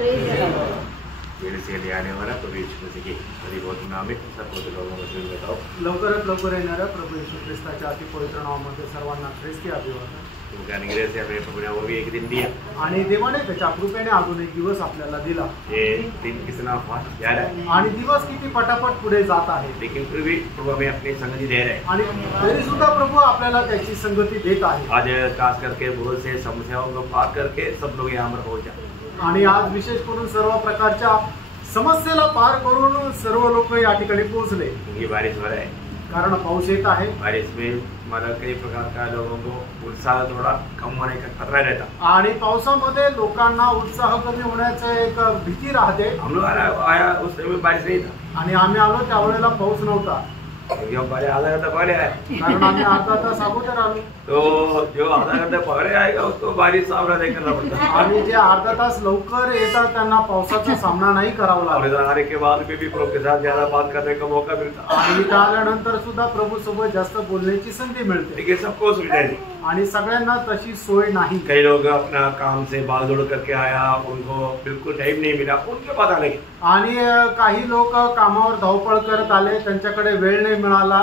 मेरे से ले आने वाला प्रभु यीशु मसीह के बहुत नाम में सबको लोगों को बताओ। लवकरात लवकर येणाऱ्या प्रभू येशू ख्रिस्ताच्या अति पवित्र नावामध्ये सर्वांना ख्रिस्ती अभिवादन। तुमच्या अनुग्रह से हमें प्रभु ने वो भी एक दिन दिया आणि देवाने त्याच्या कृपेने अजून एक दिवस आपल्याला दिला। ये दिन कितना फास्ट जा रहा है आणि दिवस किती पटापट पुढे जात आहे, लेकिन फिर भी प्रभु हमें अपनी संगति दे रहे हैं आणि तरी सुद्धा प्रभु आपल्याला त्याची संगती देत आहे। आज खास करके बहुत से समस्याओं को पार करके सब लोग यहाँ पर पहुंच जाए आणि आज विशेष करून सर्व प्रकारच्या समस्येला पार करून सर्व लोक या ठिकाणी पोहोचले। ये बारिश हो रहा है, कारण पाऊस येत आहे। बारिश में मतलब कई प्रकार का लोगों को उत्साह थोड़ा कम होने का खतरा रहता। आणि पावसामध्ये लोकांना उत्साह कमी होण्याची एक भीती राहते। हम लोग आया उस टाइम में बारिश नहीं था आणि आम्ही आलो त्यावेळेला पाऊस नव्हता, क्योंकि हम पहले आधा घंटा पहले आए कारण आम्ही अर्धा तास अगोदर आलो। तो जो आधा घंटा पहले आएगा उसको बारिश सामना नहीं करना पड़ता आणि जे अर्धा तास लवकर येतात त्यांना पावसाचा सामना नाही करावा और लागत। इधर आने के बाद भी प्रभु के साथ ज्यादा बात करने का मौका मिलता आणि इथं आल्यानंतर सुद्धा प्रभू सोबत जास्त बोलण्याची संधी मिळते, लेकिन सबको सुविधा नहीं। आणि सगळ्यांना तशी सोय नाही। कई लोग अपना काम से भाग दौड़ करके आया, उनको बिल्कुल टाइम नहीं मिला उनके पास आने के, आणि काही लोक कामावर धावपळ करत आले, त्यांच्याकडे वेळ नाही मिळाला,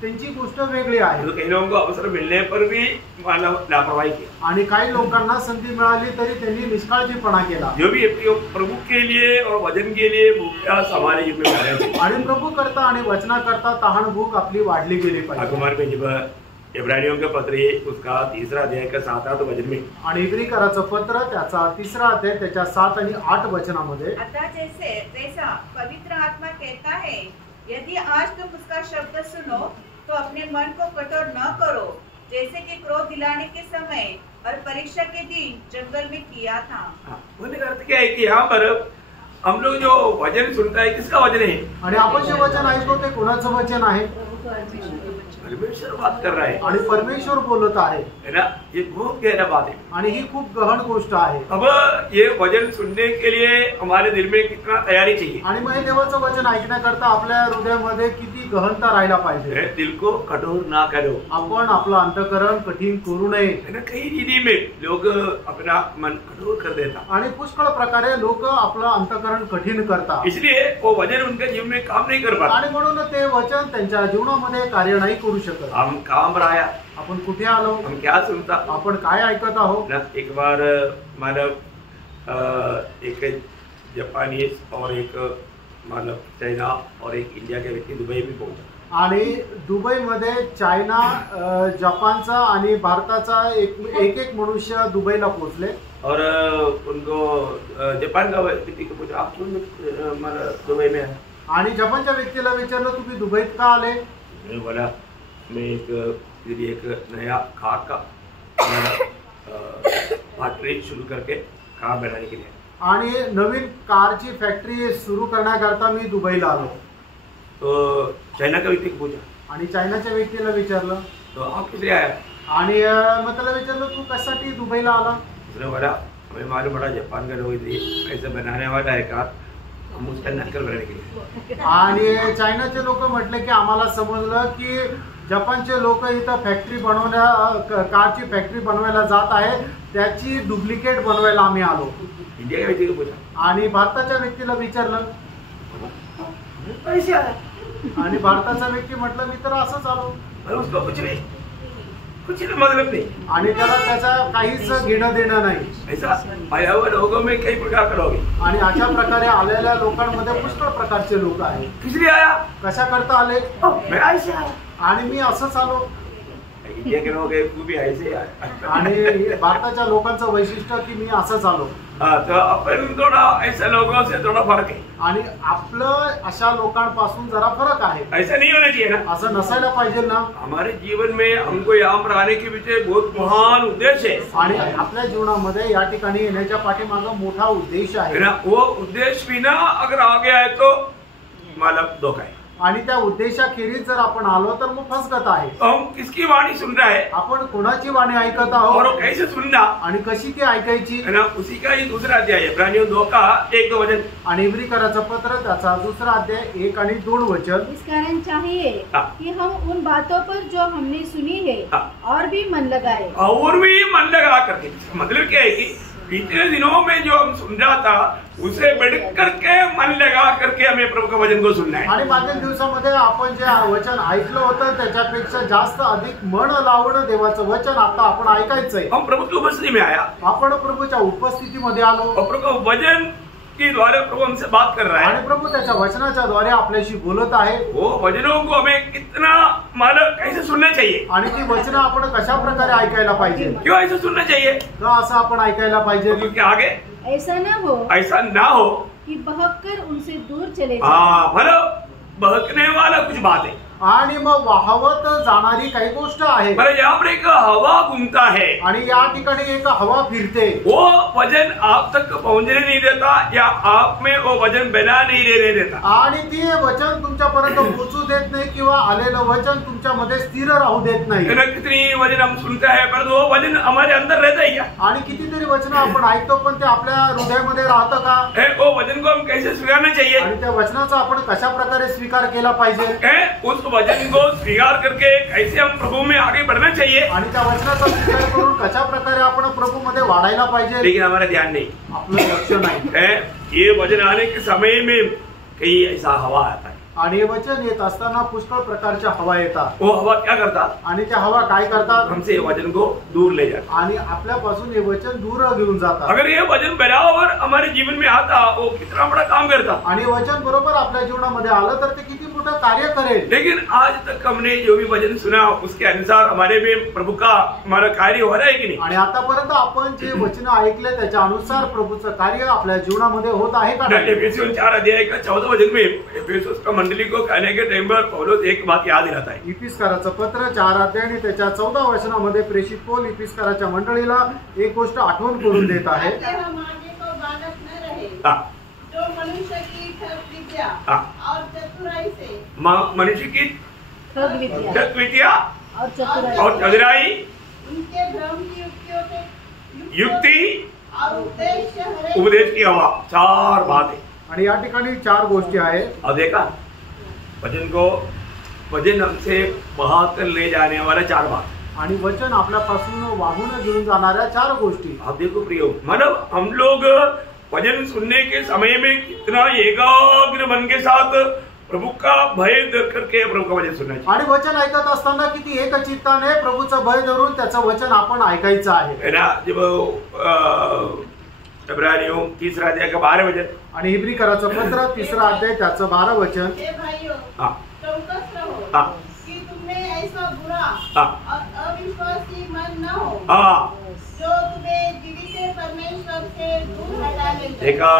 त्यांची गोष्ट वेगळी आहे। तो कई लोगों को अवसर मिलने पर भी मानव लापरवाही किया, आणि काही लोकांना संधी मिळाली तरी त्यांनी निष्काळजीपणा केला। जो भी प्रभु के लिए और वचन के लिए भूखा हमारे जिम्मेदारी है। आणि प्रभू करता आणि वचना करता तहान भूक आपली वाढली गेली पाहिजे। कुमार में जब इब्रानियों का पत्र है उसका 3 अध्याय का 7-8 वचन में, आणि इब्रिकराचं पत्र त्याचा 3 अध्याय त्याच्या 7 आणि 8 वचनामध्ये, अतः जैसा पवित्र आत्मा कहता है, यदि आज तुम उसका शब्द सुनो तो अपने मन को कठोर न करो, जैसे कि क्रोध दिलाने के समय और परीक्षा के दिन जंगल में किया था। बोलने का अर्थ क्या है कि यहाँ पर हम लोग जो वचन सुनता है किसका वचन है? आणि आपण जे वचन ऐकतो ते कोणाचं वचन आहे? परमेश्वर बात कर रहा है आणि परमेश्वर बोलत आहे, है ना। ये बहुत गहरा बात है आणि ही खूप गहन गोष्ट आहे। अब ये वचन सुनने के लिए हमारे दिल में कितना तैयारी चाहिए, आणि मग हे देवाचं वचन ऐकण्याकरता आपल्या हृदयामध्ये किती गहनता राहायला पाहिजे। दिल को कठोर ना करो, आपण आपलं अंतःकरण कठीण करू नये, है ना। कई रीति में लोग अपना मन कठोर कर देता, आणि पुष्कळ प्रकारे लोक आपलं अंतःकरण कठीण करतात, इसलिए वो वचन उनके जीवन में काम नहीं कर पाता। आणि म्हणून ते वचन त्यांच्या जीवनामध्ये कार्य नाही करू शकत। हम काम रहा, आपण कुठे आलो, हम क्या सुनता, आपण काय ऐकत आहोत। एक बार मानव एक जापानीज और एक मानव चाइना और एक इंडिया के व्यक्ति दुबई में पहुंचा, आणि दुबईमध्ये चायना, जपानचा आणि भारताचा एक मनुष्य दुबईला पोहोचले, और उनको जापान का व्यक्ति को पूछा आप मतलब दुबई में है, आणि जपानच्या व्यक्तीला विचारलं तुम्ही दुबईत का आले? मैंने बोला मैं एक नया कार का फैक्ट्री शुरू करके कार बनाने के लिए, आणि नवीन कारची फॅक्टरी सुरू करण्याकरता मी दुबईला आलो। तो चाइना का व्यक्ति को पूछा, आणि चायनाच्या व्यक्तीला विचारलं, तो आप किस लिए आया? आणि मग त्याला विचारलं तू कशासाठी दुबईला आला? उसने बोला हमें मालूम पड़ा जापान का लोग ऐसे बनाने वाला है कार, हम उसका नकल बनाने के लिए। आणि चायनाचे लोक म्हटले की आम्हाला समजलं की जपानचे लोक इथं फॅक्टरी कारची फॅक्टरी बनवायला जात आहे, त्याची डुप्लिकेट बनवायला आम्ही आलो। इंडिया के व्यक्ति को पूछा, आणि भारताच्या व्यक्तीला विचारलं, पैसे आया, आणि भारताचा व्यक्ती म्हटलं मी तर असंच आलो। उसको कुछ मतलब नहीं, आणि त्याला त्याचा काहीच घेणं देणं नाही। ऐसा आया हुआ लोगों में कई प्रकार के लोग हैं, आणि अशा प्रकारे आलेल्या लोकांमध्ये पुष्कळ प्रकारचे लोक आहेत। किस लिए आया? कशा करता आले? मैं ऐसे आया, आणि मी असंच आलो। इंडिया के लोग वो भी ऐसे आए, आणि भारताच्या लोकांचं वैशिष्ट्य की मी असंच आलो। तो अपन थोड़ा ऐसे लोगों से थोड़ा फर्क है, आणि आपलं अशा लोकांपासून जरा फरक आहे। ऐसा नहीं होना चाहिए ना, असं नसायला पाहिजे ना। हमारे जीवन में हमको यहाँ पर आने के पीछे बहुत महान उद्देश्य है, आणि आपल्या जीवनामध्ये या ठिकाणी येण्याच्या पाठीमागे मोठा उद्देश आहे ना। वो उद्देश्य बिना अगर आ गया है तो मतलब धोखा है, आणि त्या उद्देशाखेरीज जर आपण आलो तर मग फसगत आहे। हम किसकी वाणी सुन रहा है, आपण कोणाची वाणी ऐकत और आहोत कैसे सुनना, आणि कशी ती ऐकायची, है ना। उसी का ही दूसरा अध्याय है इब्रानियों 2 का 1-2 वचन, आणि इब्रिकराचं पत्र त्याचा 2 अध्याय 1 आणि 2 वचन। इस कारण चाहिए कि हम उन बातों पर जो हमने सुनी है और भी मन लगाए, और भी मन लगा करके। मतलब क्या है कि पिछले दिनों में जो हम सुन रहा था उसे बढ़ करके मन लगा करके हमें प्रभु का वचन को सुनना है। आणि मागील दिवसामध्ये आपण जे वचन ऐकलं होतं त्याच्यापेक्षा जास्त अधिक मन लावून देवाचं वचन आता आपण ऐकायचंय। हम प्रभु की उपस्थिति में आया, आपण प्रभूच्या उपस्थितीमध्ये आलो और प्रभु का वचन के द्वारा प्रभु हमसे बात कर रहा है। आणि प्रभू त्याच्या वचनाच्या द्वारे आपल्याशी बोलत आहे। वो वचनों को हमें कितना मतलब कैसे सुनना चाहिए, आणि ती वचनं आपण कशा प्रकारे ऐकायला पाहिजे, क्यों ऐसे सुनना चाहिए, तर असं आपण ऐकायला पाहिजे क्योंकि आगे ऐसा न हो ऐसा ना हो कि बहककर उनसे दूर चले जाएं। हाँ मतलब बहकने वाला कुछ बात है। आणि मग वाहवत जाणारी काही गोष्ट आहे। मतलब यहाँ पर एक हवा घूमता है, आणि या ठिकाणी एक हवा फिरते, वो वजन आप तक पहुंचने नहीं देता या आप में वो वजन बना नहीं रहने देता। आणि ती वचन तुमच्यापर्यंत पोहोचू देत नाही किंवा आलेलं वचन तुमच्यामध्ये स्थिर राहू देत नाही। कितनी वजन हम सुनते हैं पर वो वजन हमारे अंदर रहता है क्या? आणि कितीतरी वचन आपण ऐकतो पण ते आपल्या हृदयामध्ये राहतं का? वो वजन को हम कैसे स्वीकारना चाहिए, आणि त्या वचनाचा आपण कशा प्रकारे स्वीकार केला पाहिजे, उस वचन को स्वीकार करके कैसे हम प्रभु में आगे बढ़ना चाहिए, आणि त्या वचनाचा स्वीकार करून कशा प्रकारे आपण प्रभू मध्ये वाढायला पाहिजे, लेकिन हमारा ध्यान नहीं, आपलं लक्ष नाही। ये वचन आने के समय में कहीं ऐसा हवा आता है, आणि हे वचन येत असताना पुष्कळ प्रकारच्या हवा येतात। वो हवा क्या करतात, आणि त्या हवा काय करतात, हमसे ये वचन को दूर ले जाता। आणि आपल्यापासून हे वचन दूर घेऊन जातात। अगर ये वचन बराबर हमारे जीवन में आता वो कितना बड़ा काम करता, आणि वचन बरोबर आपल्या जीवनामध्ये आलं तर ते किती मोठं कार्य करेल। लेकिन आज तक हमने जो भी वचन सुना उसके अनुसार हमारे में प्रभु का हमारा कार्य हो रहा है कि नहीं? आणि आतापर्यंत आपण जे वचन ऐकले त्याच्या अनुसार प्रभूचं कार्य आपल्या जीवनामध्ये होत आहे का नाही? एफेसियों 4 अध्याय का 14 वचन में एफेसुस का मंडली को कहने के टाइम पर पौलुस एक बात याद दिलाता है। इफिसकाराचं पत्र 4 अध्याय आणि त्याच्या 14 वचनामध्ये प्रेषित पौल इफिसकाराच्या मंडळीला एक गोष्ट आठवण करून देत आहे। हम आगे को बालक न रहे, जो मनुष्य की ठग विद्या और चतुराई से, मनुष्य की ठग विद्या ठग विद्या और चतुराई और चतुराई, उनके भ्रम की युक्तियों से युक्ति और उपदेश की हवा, 4 बातें। आणि या ठिकाणी 4 गोष्टी आहेत। और देखा वचन हमसे बहा कर ले जाने वाला 4 बात, आणि वचन आपल्यापासून वाहून घेऊन जाणाऱ्या 4 गोष्टी। आप देखो प्रियो, मतलब हम लोग वचन सुनने के समय में कितना एकाग्र मन के साथ प्रभु का भय धर करके प्रभु का वचन सुनना चाहिए। आणि वचन ऐकत असताना किती एकचित्ताने प्रभूचं भय धरून त्याचं वचन आपण ऐकायचं आहे ना। जब इब्रानियों 3 अध्याय का 12 वचन, आणि इब्रिकराचं पत्र 3 अध्याय त्याचं 12 वचन, हे भाइयों, चौकस रहो कि तुम्हें ऐसा बुरा और अविश्वासी मन न हो जो तुम्हें जीवित परमेश्वर से दूर हटा ले जाए। देखा,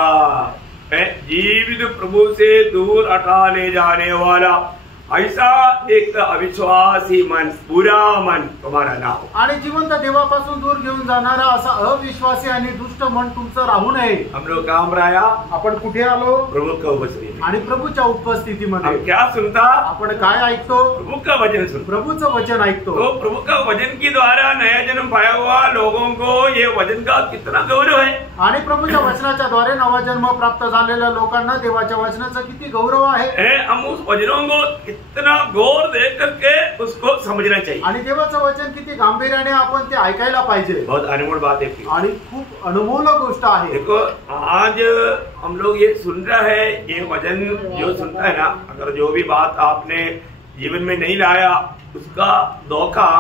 जीवित प्रभु से दूर हटा ले जाने वाला ऐसा एक अविश्वासी मन, बुरा मन तुम्हारा ना हो। आणि जिवंत देवापासून दूर घेऊन जाणारा असा अविश्वासी आणि दुष्ट मन तुमचं राहू नये। हम लोग काम राया, आपण कुठे आलो? प्रभु का उपस्थिति, आणि प्रभूच्या उपस्थितीमध्ये। हम क्या सुनता? आपण काय ऐकतो? प्रभु का वचन सुन, प्रभूचं वचन ऐकतो। तो प्रभु का वचन के द्वारा नया जन्म पाया हुआ लोगों को ये वचन का कितना गौरव है। आणि प्रभूच्या वचनाच्या द्वारे नवा जन्म प्राप्त झालेल्या लोकांना देवाच्या वचनाचा किती गौरव आहे। हम उस वचनों को कितना गौर दे करके उसको समझना चाहिए। आणि देवाचं वचन किती गांभीर्याने आपण ते ऐकायला पाहिजे। बहुत अनमोल बात है आणि खूप अनमोल गोष्ट आहे। देखो, आज हम लोग ये सुन रहा है, ये वचन जो सुनता है ना, अगर जो भी बात आपने जीवन में नहीं लाया उसका धोखा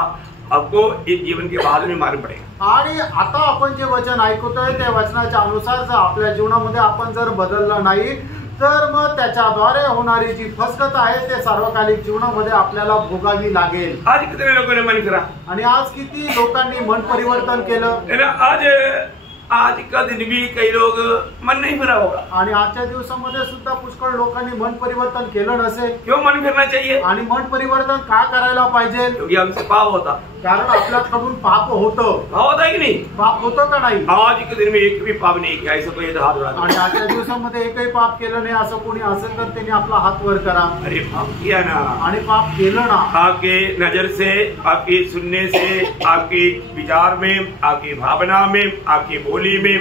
आपको इस जीवन के बाद में मालूम पड़ेगा। आणि आता आपण जे वचन ऐकतोय त्या वचनाच्या अनुसार जर आपल्या जीवनामध्ये आपण जर बदललं नाही तर मग त्याच्याद्वारे होणारी जी फसगत आहे ते सार्वकालिक जीवनामध्ये आपल्याला भोगावी लागेल। आज कितने लोगों ने मन करा, आणि आज किती लोकांनी मन परिवर्तन केलं। आज का दिन भी कई लोग मन नहीं फिरा होगा। आणि आजच्या दिवसामध्ये सुद्धा पुष्कळ लोकांनी मन परिवर्तन केलं नसेल। क्यों मन फिरना चाहिए? आणि मन परिवर्तन का करायला पाहिजे? क्योंकि हमसे पाप होता, कारण आपल्याकडून पाप होतं। पाप होता कि नहीं? पाप होतं का नाही? आज के दिन में एक भी पाप नहीं किया, ऐसा कोई हाथ उठा। आणि आजच्या दिवसामध्ये एकही पाप केलं नाही असं कोणी असेल तर त्यांनी आपला हात वर करा। अरे पाप किया ना, आणि पाप केलं ना। आपके नजर से, आपके सुनने से, आपके विचार में, आपकी भावना में, आपकी बोली में,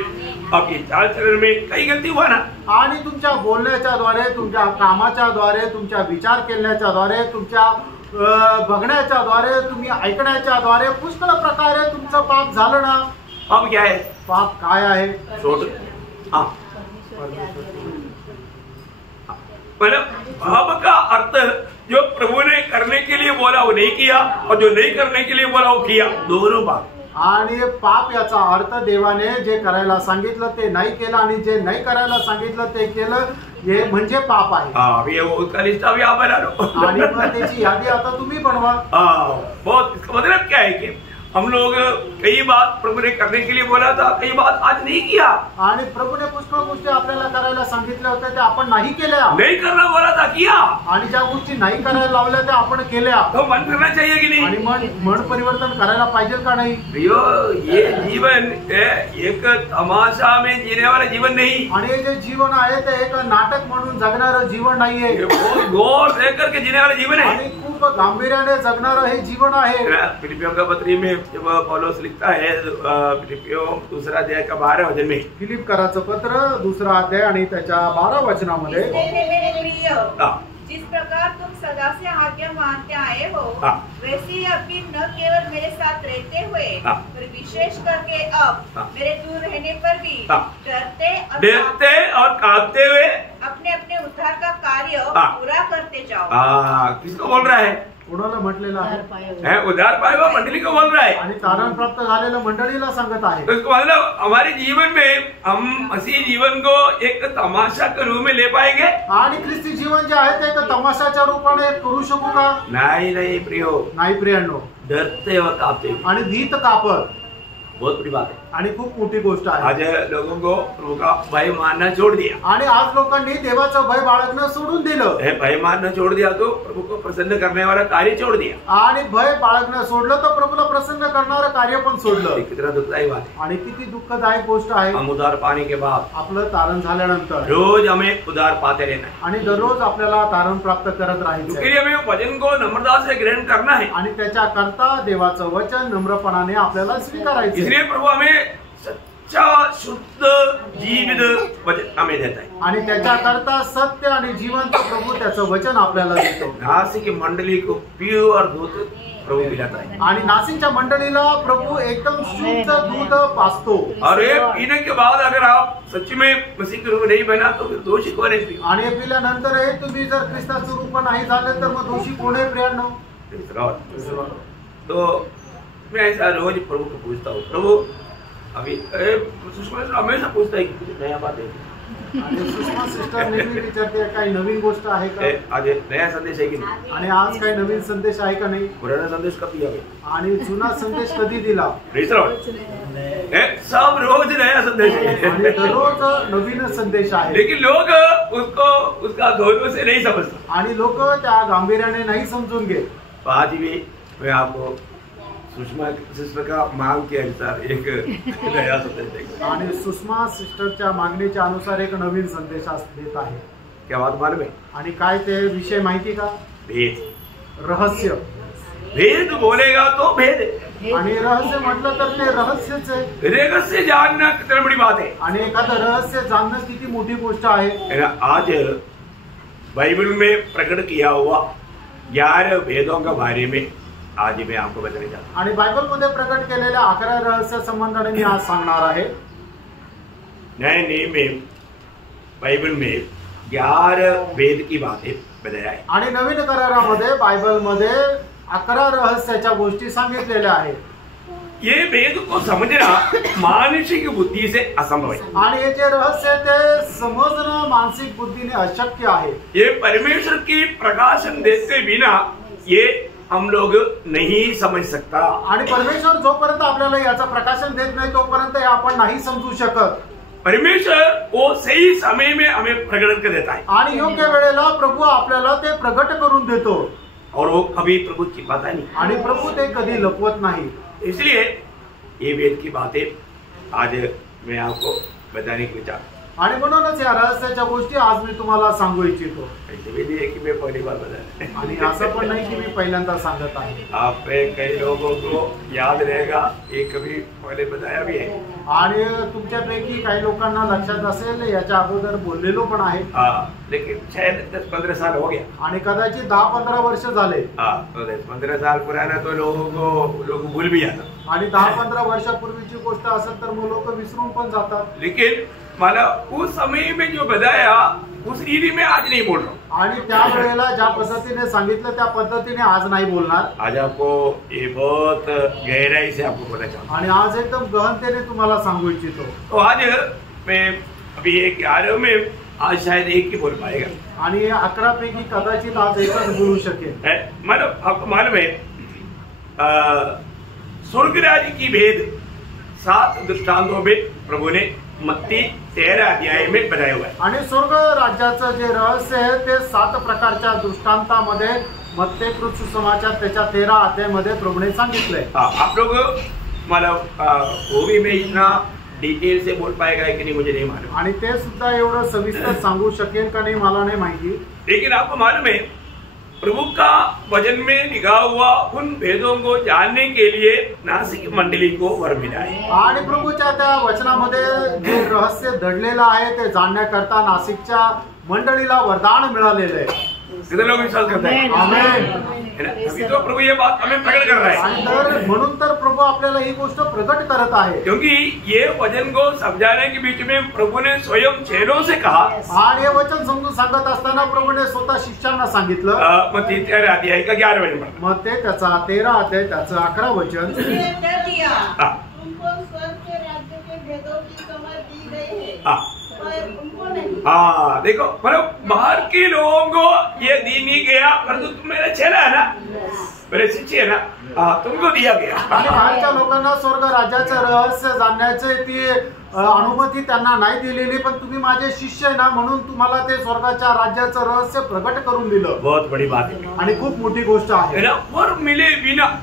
आपकी चाल चलन में कई गलती हुआ ना। आणि तुमच्या बोलण्याच्या द्वारे, तुमच्या कामाच्या द्वारे, तुमच्या विचार केल्याच्या द्वारे, तुमच्या बघण्याच्या द्वारे, तुम्ही ऐकण्याच्या द्वारे पुष्कळ प्रकारे तुमचं पाप झालं ना। पाप क्या है? पाप काय आहे? छोड़ हाँ मतलब पाप का अर्थ जो प्रभु ने करने के लिए बोला वो नहीं किया और जो नहीं करने के लिए बोला वो किया, दोनों पाप। आणि पाप याचा अर्थ देवाने जे करायला सांगितलं ते नाही केलं आणि जे नाही करायला सांगितलं ते केलं, हे म्हणजे पाप आहे। अभी वो उसका लिस्ट अभी आप बना लो आणि मग त्याची यादी आता तुम्ही बनवा। बहुत इसका मतलब क्या है कि हम लोग कई बात प्रभु ने करने के लिए बोला था, कई बात आज नहीं किया। आणि प्रभूने पुष्कळ गोष्टी आपल्याला करायला सांगितल्या होत्या त्या आपण नाही केल्या। नहीं करना बोला था किया, आणि ज्या गोष्टी नाही करायला लावल्या त्या आपण केल्या। तो मन करना चाहिए कि नहीं? आणि मन परिवर्तन करायला पाहिजे का नाही? प्रियो, ये जीवन एक तमाशा में जीने वाला जीवन नहीं। आणि हे जे जीवन आहे ते एक नाटक म्हणून जगणारं जीवन नाहीये, ये बहुत गौर देकर के जीने वाला जीवन है। आणि खूप गांभीर्याने जगणारं हे जीवन आहे। फिलिपियों का पत्री में जब पौलुस लिखता है फिलिपियों 2 अध्याय का 12 वचन में, फिलिपकराचं पत्र 2 अध्याय आणि त्याच्या 12 वचनामध्ये, इसलिए मेरे प्रिय, हाँ, जिस प्रकार तुम सदा से आज्ञा मानते आए हो, हाँ। वैसे ही अब भी न केवल मेरे साथ रहते हुए, हाँ। पर विशेष करके अब हाँ। मेरे दूर रहने पर भी हाँ। डरते और कांपते हुए अपने अपने उद्धार का कार्य हाँ। पूरा करते जाओ। किसको बोल रहा है? कोणाला म्हटलेलं आहे? है उद्धार पाए हुआ मंडली को बोल रहा है। आणि तारण प्राप्त झालेल्या मंडळीला सांगत आहे। तो इसको मतलब हमारे जीवन में हम मसीह जीवन को एक तमाशा के रूप में ले पाएंगे? आणि ख्रिस्ती जीवन जे आहे ते एक तमाशाच्या रूपाने करू शकू का? नहीं प्रियो, नाही प्रियांनो। डरते और कांपते आणि भीत कापत, बहुत बड़ी बात है। आणि खूप मोठी गोष्ट आहे। आज लोगों को प्रभु का भय मानना छोड़ दिया, आणि आज लोकांनी देवाचं भय बाळगणं सोडून दिलं। भय मानना छोड़ दिया तो प्रभु को प्रसन्न करने वाला कार्य छोड़ दिया, आणि भय बाळगणं सोडलं तर प्रभूला प्रसन्न करणारं कार्य पण सोडलं। कितना दुखदायी बात है। आणि किती दुःखदायक गोष्ट आहे। हम उद्धार पाने के बाद आपलं तारण झाल्यानंतर रोज हमें उद्धार पाते रहना है, आणि दररोज आपल्याला तारण प्राप्त करत उसके राहायचं। लिए हमें वचन को नम्रता से ग्रहण करना है। आणि त्याच्या करता देवाचं वचन नम्रपणाने आपल्याला स्वीकारायचं। इसलिए प्रभु हमें सच्चा शुद्ध जीवित वचन हमें देता है। आणि त्याच्या करता सत्य आणि जिवंत प्रभू त्याचं वचन आपल्याला देतो। नासिक की मंडली को प्योर दूध प्रभु पिलाता है, आणि नासिकच्या मंडळीला प्रभू एकदम शुद्ध दूध पाजतो। और ये पीने के बाद अगर आप सच में मसीह के रूप में नहीं बना तो फिर दोषी कौन है? आणि हे पिल्यानंतर हे तुम्ही जर ख्रिस्ताचं रूप नाही झाले तर मग दोषी कोण आहे प्रियांनो? तो मैं ऐसा रोज प्रभु को पूछता हूँ, प्रभु अभी सुषमा हमेशा पूछता है कि कुछ नया बात है? आणि सुषमा सिस्टर नेहमी विचारते काही नवीन गोष्ट आहे का? आज नया संदेश है कि नहीं? आणि आज काही नवीन संदेश आहे का नाही? पुराना संदेश कब दिया? आणि जुना संदेश कधी दिला? सब रोज नया संदेश है, आणि दररोज नवीन संदेश आहे। लेकिन लोग उसको उसका गौरव से नहीं समझते, आणि लोक त्या गांभीर्याने नाही समजून घेत। तो आज भी मैं आपको सुषमा सिस्टर का मांग के अनुसार एक नया संदेश देगा। आणि सुषमा सिस्टरच्या मागणीच्या अनुसार एक नवीन संदेश देत आहे। क्या बात मालूम है? आणि काय ते विषय माहिती का? भेद। रहस्य। भेद बोलेगा तो भेद है, आणि रहस्य म्हटलं तर ते रहस्यच आहे। रहस्य जानना कितनी बड़ी बात है। आणि एखादं रहस्य जाणणं किती मोठी गोष्ट आहे। आज बाइबल में प्रकट किया हुआ 11 भेदों के बारे में आज मैं आपको बताने चाहता हूँ। आणि बायबल मध्ये प्रकट केलेल्या 11 रहस्य संबंधाने मी आज सांगणार आहे। नए नियम में बाइबल में 11 भेद की बातें बताया है। आणि नवीन करारामध्ये बायबल मध्ये 11 रहस्याच्या गोष्टी सांगितलेल्या आहेत। ये भेद को समझना मानसिक बुद्धि से असंभव है। आणि हे जे रहस्य आहे ते समजणं मानसिक बुद्धीने अशक्य आहे। ये परमेश्वर की प्रकाशन देते बिना ये हम लोग नहीं समझ सकता। आणि परमेश्वर जोपर्यंत आपल्याला याचं प्रकाशन देत नाही तोपर्यंत हे आपण नाही समजू शकत। परमेश्वर वो सही समय में हमें प्रकट कर देता है, आणि योग्य वेळेला प्रभू आपल्याला ते प्रगट करून देतो। और वो कभी प्रभु छिपाता नहीं, आणि प्रभू ते कधी लपवत नाही। इसलिए ये वेद की बातें आज मैं आपको बताने की विचार। आणि म्हणूनच या रहस्याच्या गोष्टी आज मी तुम्हाला सांगू इच्छितो। ऐसे भी नहीं है कि मैं पहली बार बताया, आणि असं पण नाही की मी पहिल्यांदा सांगत आहे। आप कई लोगों को याद रहेगा ये कभी पहले बताया भी है। आणि तुमच्यापैकी काही लोकांना लक्षात असेल याच्या अगोदर बोललेलो पण आहे, लेकिन शायद 10-15 साल हो गया आणि कदाचित 10-15 वर्ष झाले. 10-15 साल पुराना तो लोग भूल भी जाता, आणि 10-15 वर्षापूर्वीची गोष्ट असेल तर मग लोक विसरून पण जातात. लेकिन मला उस समय में जो बताया उस रीति में आज नहीं बोल रहा हूँ. आणि त्यावेळेला ज्या पद्धतीने सांगितलं त्या पद्धतीने आज नाही बोलणार. आज आपको ये बहुत गहराई से आपको बोलना चाहता हूँ, आणि आज एकदम गहनतेने तुम्हाला सांगू इच्छितो. तो आज मैं अभी 11 में आज शायद एक ही बोल पाएगा, आणि 11 पैकी कदाचित आज एकच बोलू शकेल. मतलब आपको मालूम है स्वर्ग राज्य की भेद 7 दृष्टांतों में प्रभु ने मत्ती 13 अध्याय में बताया हुआ है. आणि स्वर्ग राज्याचं जे रहस्य आहे ते 7 प्रकारच्या दृष्टांतामध्ये मत्ती सुसमाचार त्याच्या 13 अध्यायामध्ये प्रभूने सांगितलंय. आप लोग मतलब वो भी मैं इतना डिटेल से बोल पाएगा कि नहीं मुझे नहीं मालूम, आणि ते सुद्धा एवढं सविस्तर सांगू शकेल का नाही मला नाही माहिती. लेकिन आपको मालूम है प्रभु का वचन में लिखा हुआ उन भेदों को जानने के लिए नासिक मंडली को वर मिला है. आणि प्रभूच्या त्या वचनामध्ये जे रहस्य दडलेलं आहे ते जाणण्याकरता नाशिकच्या मंडळीला वरदान मिळालेलं आहे. कितने लोग विश्वास करते हैं? आमेन. अभी तो प्रभु ये बात हमें प्रकट कर रहा है, आणि तर म्हणून तर प्रभू आपल्याला ही गोष्ट प्रकट करत आहे. क्योंकि ये वचन को समझाने के बीच में प्रभु ने स्वयं चेलों से कहा. आणि हे वचन समजून सांगत असताना प्रभूने स्वतः शिष्यांना सांगितलं. मत्ती 13 अध्याय का 11 वचन. मग ते त्याचा 13 अध्याय त्याचं 11 वचन. उसने उत्तर दिया, तुमको स्वर्ग के राज्य के भेदों की समझ दी गई है, पर उनको नहीं. देखो मतलब बाहर के लोगों को ये दी नहीं गया, परंतु तुम मेरा चेला है ना, मेरे शिष्य है ना, तुमको दिया गया. आणि बाहेरच्या लोकांना स्वर्ग राज्याचं रहस्य जाणण्याचे ती अनुमती त्यांना नाही दिलेली, पण तुम्ही माझे शिष्य आहे ना म्हणून तुम्हाला ते स्वर्गाच्या राज्याचं रहस्य प्रकट करून दिलं. बहुत बड़ी बात है, आणि खूप मोठी गोष्ट आहे. है ना. वर मिले बिना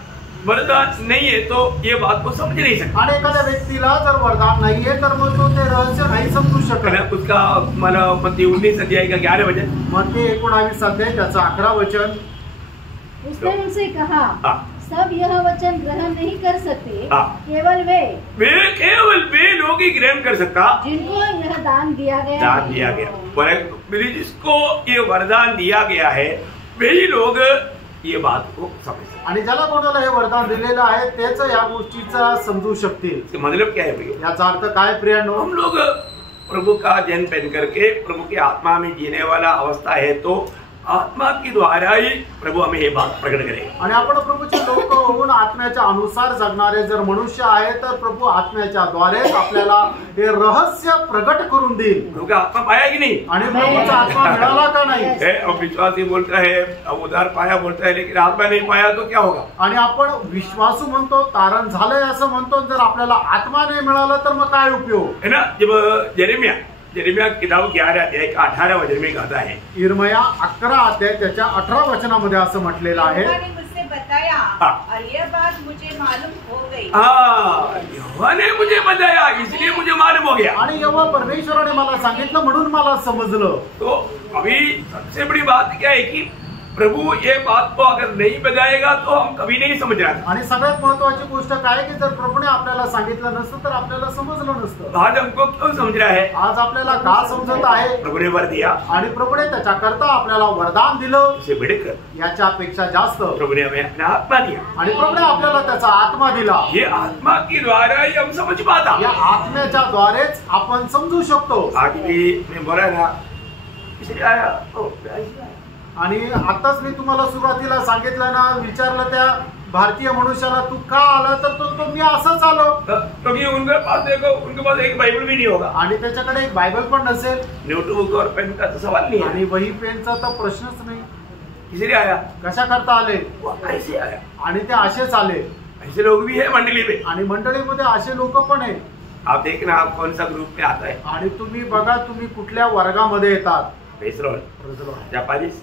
वरदान नहीं है तो ये बात को समझ नहीं सकता. आणि एखाद्या व्यक्तीला जर वरदान नाहीये तर मग तो ते रहस्य नाही समजू है शकत. ना. उसका मतलब मत्ती 19 अध्याय का 11 वचन. मग ते 19 अध्याय त्याचं 11 वचन. उसने उनसे कहा, सब यह वचन ग्रहण नहीं कर सकते, केवल केवल वे लोग ही ग्रहण कर सकता जिनको यह दान दिया गया. दान दिया गया. जिसको ये वरदान दिया गया है वही लोग ये बात को समझ सकते. आणि ज्याला कोणाला हे वरदान दिलेलं आहे तेच या गोष्टीचा समजू शकतील. मतलब क्या है भैया? याचा अर्थ काय प्रियांनो? हम लोग प्रभु का जन्म पहन करके प्रभु की आत्मा में जीने वाला अवस्था है, तो आत्मा के द्वारा ही प्रभु हमें ये बात प्रकट करेगा. आणि आपण प्रभूचे लोक होऊन आत्म्याच्या अनुसार जगणारे जर मनुष्य आहे तर प्रभू आत्म्याच्या द्वारेच आपल्याला हे रहस्य प्रकट करून देईल. प्रभु का आत्मा पाया कि नहीं? आणि प्रभूचा आत्मा मिळाला का नाही? अब विश्वासी बोलता है, अब उधार पाया बोलता है, लेकिन आत्मा नहीं पाया तो क्या होगा? आणि आपण विश्वासू म्हणतो, तारण झालंय असं म्हणतो, जर आपल्याला आत्मा नाही मिळाला तर मग काय उपयोग? है ना. जब यिर्मयाह किताब 11 अध्याय का 18 वचन में कहता है, यिर्मया 11 अध्याय त्याच्या 18 वचनामध्ये असं म्हटलेलं आहे. यहोवा ने मुझसे बताया और यह बात मुझे मालूम हो गई. यहोवा ने मुझे बताया इसलिए मुझे मालूम हो गया. आणि यहोवा परमेश्वराने मला सांगितलं म्हणून मला समजलं. तो अभी सबसे बड़ी बात क्या है कि प्रभु ये बात को अगर नहीं बताएगा तो हम कभी नहीं समझ रहे. आणि सगळ्यात महत्वाची गोष्ट काय की जर प्रभूने आपल्याला सांगितलं नसतं तर आपल्याला समजलं नसतं. आज हमको क्यों समझ रहा है? आज आपल्याला का समजत आहे? प्रभु ने वर दिया आणि प्रभूने त्याच्याकरता आपल्याला वरदान दिलं. इसे बढ़कर याच्यापेक्षा जास्त प्रभु ने हमें अपना आत्मा दिया. आणि प्रभूने आपल्याला त्याचा आत्मा दिला. ये आत्मा के द्वारा ही हम समझ पाता. या आत्म्याच्या द्वारेच आपण समजू शकतो. आज भी मैं बोला ना इसलिए आया. आणि आताच मी तुम्हाला सुरुवातीला सांगितलं ना, विचारलं त्या भारतीय मनुष्याला तू का आला तर तो मी असंच आलो. क्योंकि उनके पास देखो, उनके पास एक बाइबल भी नहीं होगा आणि त्याच्याकडे एक बायबल पण नसेल. नोटबुक और पेन का तो सवाल नहीं है. आणि वही पेनचा तर प्रश्नच नाही. इसलिए आया. कशा करता आले? वो ऐसे आया. आणि ते असेच आले. ऐसे लोग भी है मंडली में. आणि मंडळीमध्ये असे लोक पण आहे. आप देखना आप कौन सा ग्रुप में आता है. आणि तुम्ही बघा तुम्ही कुठल्या वर्गामध्ये येतात. जापानीज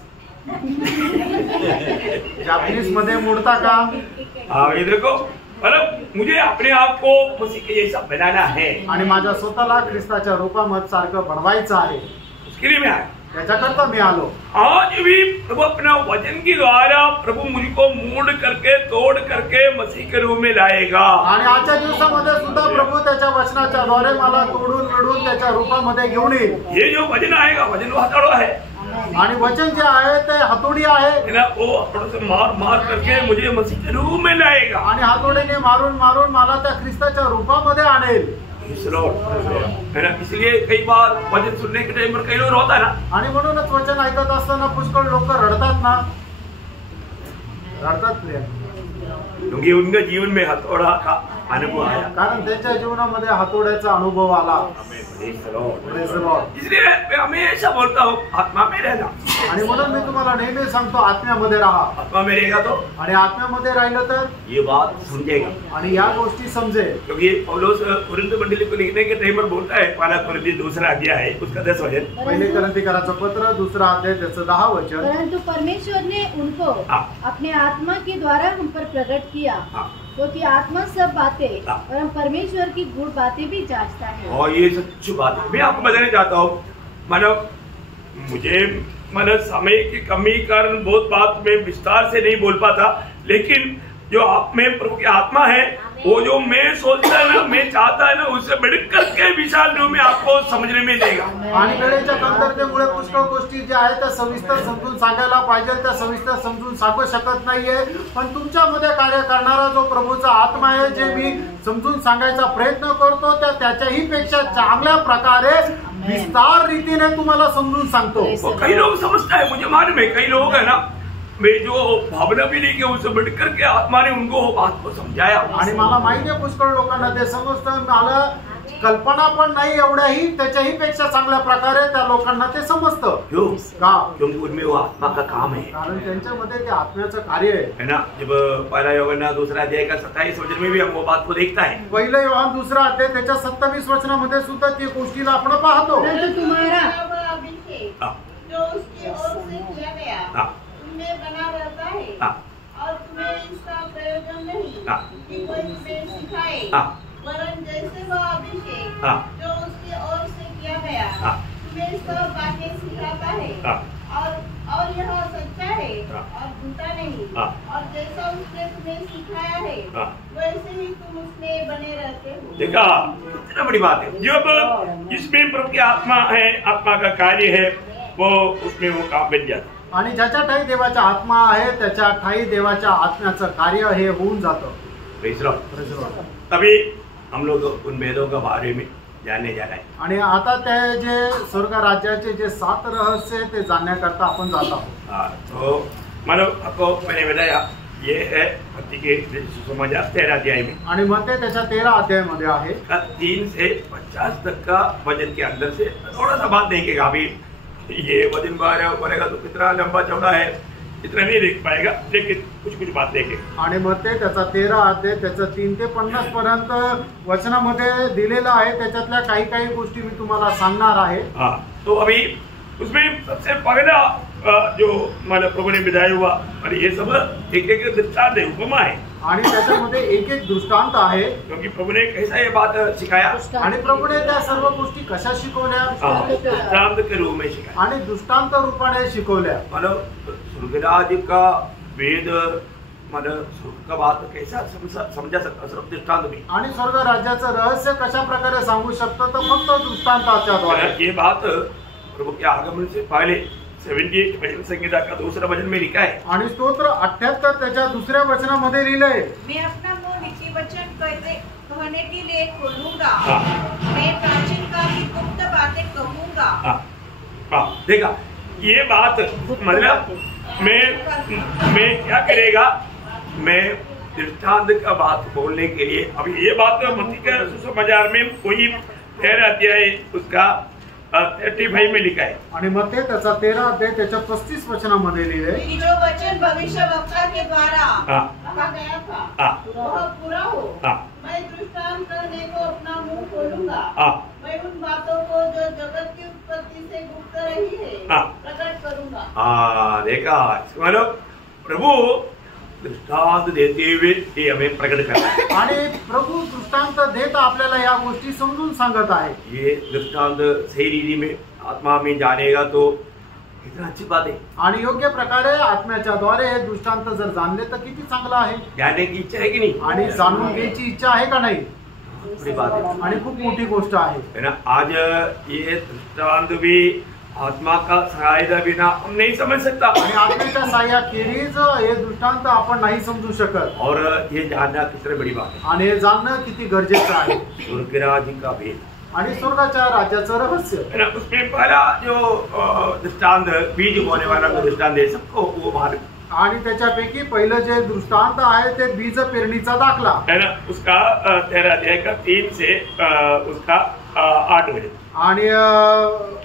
जापानीज मध्ये मोडता का? ये देखो मतलब मुझे अपने आप को मसीह के जैसा बनाना है. आणि माझ्या स्वतःला ख्रिस्ताच्या रूपामध्ये सारखं बनवायचं आहे. उसके लिए मैं आया. त्याच्याकरता मी आलो. आज भी प्रभु अपना वचन के द्वारा प्रभु मुझको मोड़ करके तोड़ करके मसीह के रूप में लाएगा. आणि आजच्या दिवसामध्ये सुद्धा प्रभु त्याच्या वचनाच्या द्वारे मला तोडून मिळून त्याच्या रूपामध्ये घेऊन येईल. ये जो वचन आएगा वचन हथौड़ा है आणि वचन जे आहे ते हातोडी आहे ना, वो हथौड़े से मार मार करके मुझे मसीह के रूप में लाएगा. आणि हातोडीने मारून मारून मला त्या ख्रिस्ताच्या रूपामध्ये आणेल. है ना, इसलिए कई बार वचन सुनने के टाइम पर कई लोग रोता है ना. आणि म्हणूनच वचन ऐकत असताना पुष्कळ लोक रडतात ना, रडतात प्रिय, क्योंकि उनके जीवन में हथौड़ा का अनुभव आया. कारण त्यांच्या जीवनामध्ये हातोड्याचा अनुभव आला. Praise the Lord. इसलिए मैं हमेशा बोलता हूँ आत्मा में रहना. आणि म्हणून मी तुम्हाला नेहमी सांगतो आत्म्यामध्ये राहा. आत्मा में रहेगा तो आणि आत्म्यामध्ये राहिलं तर ये बात समझेगा आणि या गोष्टी समजेल. क्योंकि पौलुस कुरिन्थ मंडली को लिखने के टाइम पर बोलता है, पहला कुरिन्थी 2 अध्याय है उसका 10 वचन. पहिले कोरिन्थीकराचं पत्र 2 अध्याय त्याचं 10 वचन. परंतु परमेश्वर ने उनको अपने आत्मा के द्वारा हम पर प्रकट किया, क्योंकि आत्मा सब बातें और परमेश्वर की गूढ़ बातें भी जांचता है. और ये सच्ची बात है. मैं आपको बताना चाहता हूँ, मानो मुझे समय की कमी के कारण बहुत बात में विस्तार से नहीं बोल पाता, लेकिन जो आप में प्रभु की आत्मा है वो जो मैं सोचता है ना, मैं चाहता है ना, उससे बढ़कर के विशाल रूप में आपको समझने में देगा. आणि वेळेच्या कमतरतेमुळे पुष्कळ गोष्टी ज्या आहेत त्या सविस्तर समजून सांगायला पाहिजे, त्या सविस्तर समजून सांगू शकत नाहीये. पण तुमच्यामध्ये कार्य करणारा जो प्रभूचा आत्मा आहे, जे मी समजून सांगायचा प्रयत्न करतो, त्या त्याच्याही पेक्षा चांगल्या प्रकारे विस्तार रीतीने तुम्हाला समजून सांगतो. कई लोग समझता है, मुझे मालूम है कई लोग है ना, मैं जो भावना भी नहीं कि उससे बढ़कर के आत्मा ने उनको वो बात को समझाया. आणि मला माहिती आहे पुष्कळ लोकांना ते समजतं. मला कल्पना पण नाही एवढ्याही त्याच्याही पेक्षा चांगल्या प्रकारे त्या लोकांना ते समजतं. क्यों? का? क्योंकि उनमें वो आत्मा का काम है. कारण त्यांच्यामध्ये ते आत्म्याचं कार्य है ना. जब पहला यूहन्ना 2 अध्याय का 27 वचन में भी हम वो बात को देखता है. पहिलं योहान 2 अध्याय त्याच्या 27 वचनामध्ये सुद्धा ती गोष्टीला आपण पाहतो. परंतु तुम्हारा अभिषेक जो उसकी ओर से किया गया तुम्हें बना रहता है, और तुम्हें इसका प्रयोजन नहीं कि कोई तुम्हें सिखाए, वरन जैसे वह अभिषेक जो उसकी ओर से किया गया तुम्हें सब बातें सिखाता है, और यह सच्चा है और झूठा नहीं, और जैसा उसने तुम्हें सिखाया है वैसे ही तुम उसमें बने रहते हो. देखा कितना बड़ी बात है. जब जिसमें प्रभु की आत्मा है, आत्मा का कार्य है, वो उसमें वो काम बन जाता. आणि ज्याच्या ठाई देवाचा आत्मा आहे त्याच्या ठाई देवाच्या आत्म्याचं कार्य हे होऊन जातं. तभी हम लोग उन भेदों के बारे में जानने जा रहे हैं. आणि आता ते जे स्वर्ग राज्याचे जे 7 रहस्य ते जाणण्याकरता आपण जात आहोत. तो मतलब आपको मैंने बताया ये है भक्ति के सुसमाचार 13 अध्याय में. आणि मग ते त्याच्या 13 अध्यायामध्ये आहे. 3 से 50 तक का वचन के अंदर से थोड़ा सा बात देखेगा. अभी ये वचन बनेगा तो कितना लंबा चौड़ा है इतना नहीं देख पाएगा, लेकिन कुछ कुछ बात देखेगा. आणि मग ते त्याचा 13 अध्याय त्याचा 3 ते 50 पर्यंत वचनामध्ये दिलेला आहे. त्याच्यातल्या काही काही गोष्टी मी तुम्हाला सांगणार आहे. हाँ, तो अभी उसमें सबसे पहला जो मतलब प्रभु ने विधाया हुआ और ये सब एक एक दृष्टांत है, उपमा है. आणि त्याच्यामध्ये एक एक दृष्टांत आहे. क्योंकि प्रभु ने कैसा ये बात सिखाया आणि प्रभूने त्या सर्व गोष्टी कशा शिकवल्या, दृष्टांत के रूप में सिखाया आणि दृष्टांत रूपाने शिकवल्या. मतलब स्वर्गराज का वेद मतलब स्वर्ग का बात कैसा समझा सकता सिर्फ दृष्टांत में. आणि स्वर्ग राज्याचं रहस्य कशा प्रकारे सांगू शकतो तर फक्त दृष्टांताच्या द्वारे. ये बात प्रभु के आगमन से पहले 78 भजन संहिता का 2 वचन में लिखा है. आणि स्तोत्र 78 त्याच्या 2 वचनामध्ये लिहिलंय. मैं अपना मुंह नीति वचन कहने के लिए खोलूंगा, मैं प्राचीन काल की गुप्त बातें कहूंगा. देखा ये बात मतलब मैं क्या करेगा, मैं दृष्टांत का बात बोलने के लिए. अभी ये बात मत्ती के सुसमाचार में कोई 13 अध्याय उसका 35 में लिखा है. आणि मग ते त्याचा 13 अध्याय त्याच्या 35 वचनामध्ये लिहिले. कि जो वचन भविष्यवक्ता के द्वारा कहा गया था वह पूरा हो. मैं दृष्टांत करने को अपना मुंह खोलूंगा. मैं उन बातों को जो जगत की उत्पत्ति से गुप्त रही है प्रकट करूंगा. देखा मतलब प्रभु दृष्टांत देते हुए ये हमें प्रकट करना है. आणि प्रभू दृष्टांत देत आपल्याला या गोष्टी समजून सांगत आहे. ये दृष्टांत सही रीति में आत्मा में जानेगा तो किती अच्छी बात आहे. आणि योग्य प्रकारे आत्म्याच्या द्वारे हे दृष्टांत जर जाणले तर किती चांगलं आहे. जाने की इच्छा आहे की नाही, आणि जाणून घ्यायची इच्छा आहे का नाही, बड़ी बात है. आणि खूप मोठी गोष्ट आहे ना. आज ये दृष्टांत भी आत्मा का सहायता बिना हम नहीं समझ सकता. आणि आत्म्याच्या साह्याखेरीज हे दृष्टांत आपण नाही समजू शकत. और ये जानना कितनी बड़ी बात है. आणि हे जाणणं किती गरजेचं आहे. स्वर्गराज का भेद आणि स्वर्गाच्या राज्याचं रहस्य. है ना. उसमें पहला जो दृष्टांत बीज बोने वाला का दृष्टांत है, सबको वो मालूम. आणि त्याच्यापैकी पहिलं जे दृष्टांत आहे ते बीज पेरणीचा दाखला है ना. उसका 13 अध्याय का 3 से उसका 8 बजे. आणि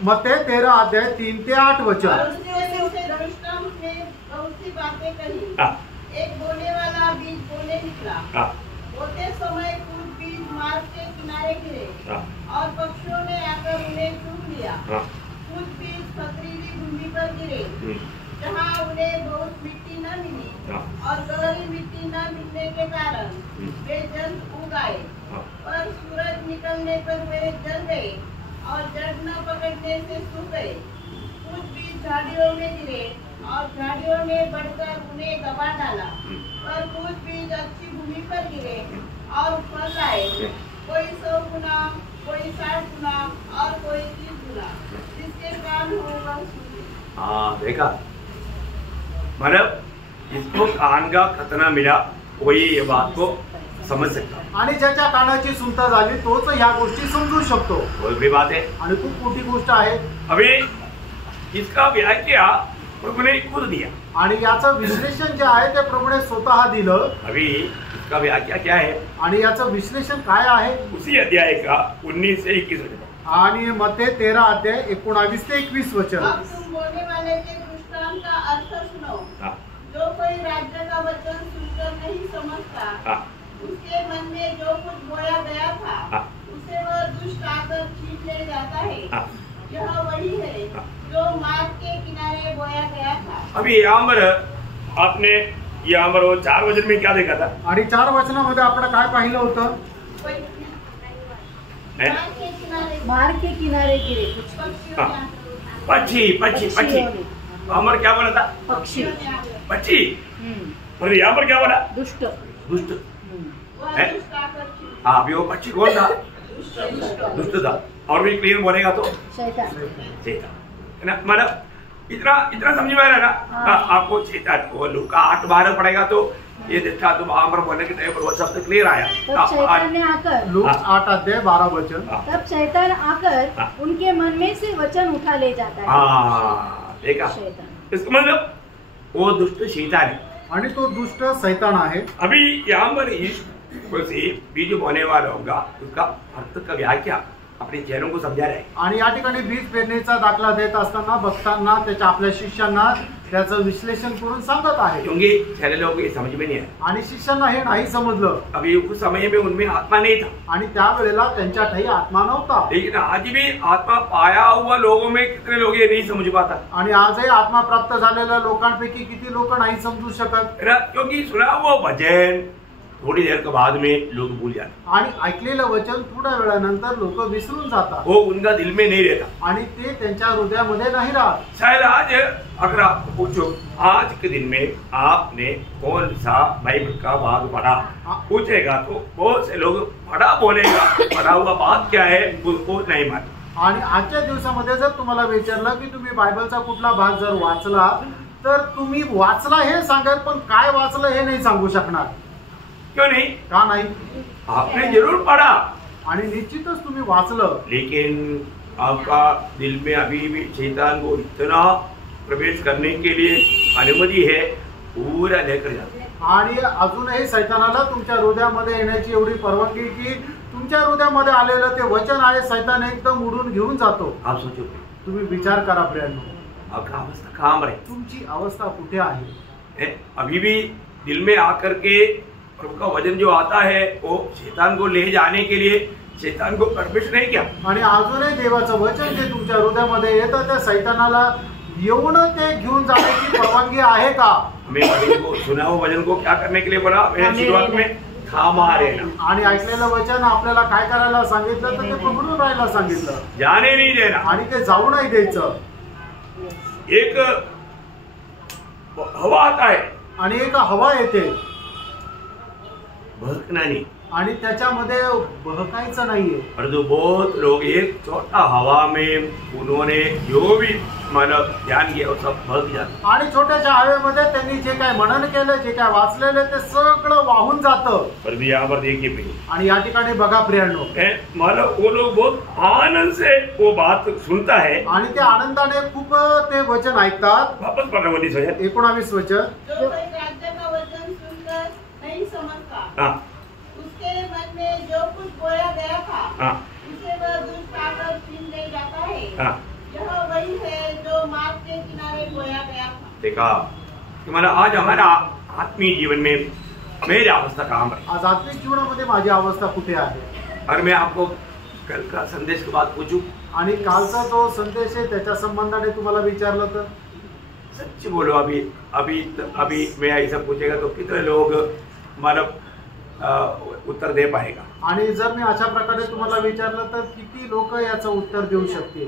मत्ते 13 अध्याय 3 ते 8 वचन. और उसने उसे दृष्टांत में बहुत सी बातें कही. एक बोने वाला बीज बोने निकला. बोते समय कुछ बीज मार्ग के किनारे गिरे और पक्षियों ने आकर उन्हें चुन लिया. कुछ बीज पथरीली भूमि पर गिरे जहाँ उन्हें बहुत मिट्टी न मिली और गहरी मिट्टी न मिलने के कारण वे जल्द उग आए. पर सूरज निकलने पर वे जल गए और जड़ न पकड़ने से सूख गए. कुछ बीज झाड़ियों में गिरे और झाड़ियों ने बढ़कर उन्हें दबा डाला. पर कुछ बीज अच्छी भूमि पर गिरे और फल लाए. कोई 100 गुना, कोई 60 गुना और कोई 30 गुना. जिसके कान हो वह सुने. हाँ, देखा. मतलब जिसको कान का खतना मिला वही ये बात को समझ सकता. आणि ज्याच्या कानाची सुनता झाली तोच ह्या गोष्टी समजू शकतो. कोई भी बात है. आणि खूप मोठी गोष्ट आहे. अभी इसका व्याख्या प्रभु ने खुद दिया. आणि याचं विश्लेषण जे आहे ते प्रभूने स्वतः दिलं. अभी इसका व्याख्या क्या है, आणि याचं विश्लेषण काय आहे, उसी अध्याय का 19 से 21 वचन. आणि मत्ते 13 अध्याय 19 ते 21 वचन. अब तुम बोलने वाले के दृष्टांत का अर्थ सुनो. जो कोई राज्य का वचन सुनकर नहीं समझता, उसके मन में जो कुछ बोया गया था उसे वह दुष्ट आकर छीन ले जाता है. यह वही है जो मार्ग के किनारे बोया गया था. अभी यहाँ पर आपने यहाँ पर वो 4 वचन में क्या देखा था. आणि 4 वचनामध्ये आपण काय पाहिलं होतं. मार्ग के किनारे गिरे कुछ पक्षी. पक्षी पक्षी अमर क्या बोला था, पक्षी. पक्षी. और यहाँ पर क्या बोला, दुष्ट. दुष्ट. वह दुष्ट आकर छीन. हाँ, अभी वो पक्षी कौन था, दुष्ट था. और भी क्लियर बोलेगा तो शैतान. है ना. मतलब इतना समझ में आ रहा है ना. हाँ. आपको शैतान वो लूका 8:12 पड़ेगा तो ये देखा तुम आमर बोलने के टाइम पर वो शब्द क्लियर आया. तब शैतान ने आकर, लूक 8 अध्याय 12 वचन. तब शैतान आकर उनके मन में से वचन उठा ले जाता है. हाँ, देखा. शैतान. इसका मतलब वो दुष्ट शैतान है. आणि तो दुष्ट शैतान आहे. अभी यहाँ पर बीज बोने वाला होगा उसका अर्थ का व्याख्या अपने चेहरों को समझा रहे. आणि या ठिकाणी बीज पेरणीचा दाखला देत असताना भक्तांना त्याच्या आपल्या शिष्यांना त्याचं विश्लेषण करून सांगत आहे. क्योंकि सारे लोग ये समझ में नहीं आए. आणि शिष्यांना हे नाही समजलं. अभी उस समय में उनमें आत्मा नहीं था. आणि त्यावेळेला त्यांच्या ठाई आत्मा नव्हता. लेकिन आज भी आत्मा पाया हुआ लोगों में कितने लोग ये नहीं समझ पाता. आणि आजही आत्मा प्राप्त झालेल्या लोकांपैकी किती लोक नाही समजू शकत. क्योंकि सुना वो भजन थोड़ी देर के बाद में लोग भूल जाते. आणि ऐकलेलं वचन थोड्या वेळानंतर लोक विसरून जातात. वो उनका दिल में नहीं रहता. आणि ते त्यांच्या हृदयामध्ये नाही राहत. शायद आज अगर आप पूछो आज के दिन में आपने कौन सा बाइबल का भाग पढ़ा, पूछेगा तो बहुत से लोग पढ़ा बोलेगा, पढ़ा हुआ बात क्या है उसको नहीं मालूम. आणि आजच्या दिवसामध्ये जर तुम्हाला विचारलं की तुम्ही बायबलचा कुठला भाग जर वाचला तर तुम्ही वाचला हे सांगाल, पण काय वाचलं हे नाही सांगू शकणार. क्यों नहीं, का नाही, आपने जरूर पढ़ा आणि निश्चितच तुम्ही वाचलं, लेकिन आपका दिल में अभी भी शैतान को इतना प्रवेश करने के लिए अनुमति है, पूरा लेकर जाता है. आणि अजूनही शैतानाला तुमच्या हृदयामध्ये येण्याची एवढी परवानगी की तुमच्या हृदयामध्ये आलेलं ते वचन आहे शैतान एकदम उडून घेऊन जातो. आप सोचो, तुम्ही विचार करा प्रियांनो, आपका अवस्था कहाँ पर है. तुमची अवस्था कुठे आहे. अभी भी दिल में आकर के प्रभु का वचन जो आता है वो शैतान को ले जाने के लिए शैतान को परमिशन नहीं किया. आणि अजूनही देवाचं वचन जे तुमच्या हृदयामध्ये येतं त्या शैतानाला येऊन ते घेऊन जाण्याची परवानगी आहे का. हमें वचन को सुना हुआ वचन को क्या करने के लिए बोला, शुरुआत में थामा रहना. आणि ऐकलेलं वचन आपल्याला काय करायला सांगितलं तर ते पकडून राहायला सांगितलं, जाने नहीं देना. आणि ते जाऊ नाही द्यायचं. एक हवा आता है आणि एक हवा येते भड़कना नहीं, आणि त्याच्यामध्ये बहकायचं नाहीये। और जो बहुत लोग एक छोटा हवा में उन्होंने जो भी मतलब ध्यान किया वो सब बहक जाता। आणि छोट्याशा हवेमध्ये त्यांनी जे काय मनन केलं, जे काय वाचलेलं ते सगळं वाहून जातं। पर भी यहाँ पर देखिए भाई, आणि या ठिकाणी बघा प्रियांनो, मतलब वो लोग बहुत आनंद से वो बात सुनता है, आणि ते आनंदाने खूप ते वचन ऐकतात। वापस पढ़ना वाली सोचा 19 वचन, जो कोई राज्य का वचन सुनकर नहीं समझता, हाँ उसके मन में जो कुछ बोया गया था, हाँ उसे वह दुष्ट आकर छीन ले जाता है। हाँ, यह वही है जो मार्ग के किनारे बोया गया था। देखा कि मतलब आज हमारा आत्मीय जीवन में मेरी अवस्था कहाँ पर, आज आत्मिक जीवनामध्ये माझी अवस्था कुठे आहे? और मैं आपको कल का संदेश के बाद पूछूं, आणि कालचा जो संदेश आहे त्याच्या संबंधाने तुम्हाला विचारलं तर सच्ची बोलो, अभी अभी अभी मैं ऐसा पूछेगा तो कितने लोग मतलब उत्तर दे पाएगा? आणि जर मी अशा प्रकारे तुम्हाला विचारलं तर किती लोक याचं उत्तर देऊ शकतील?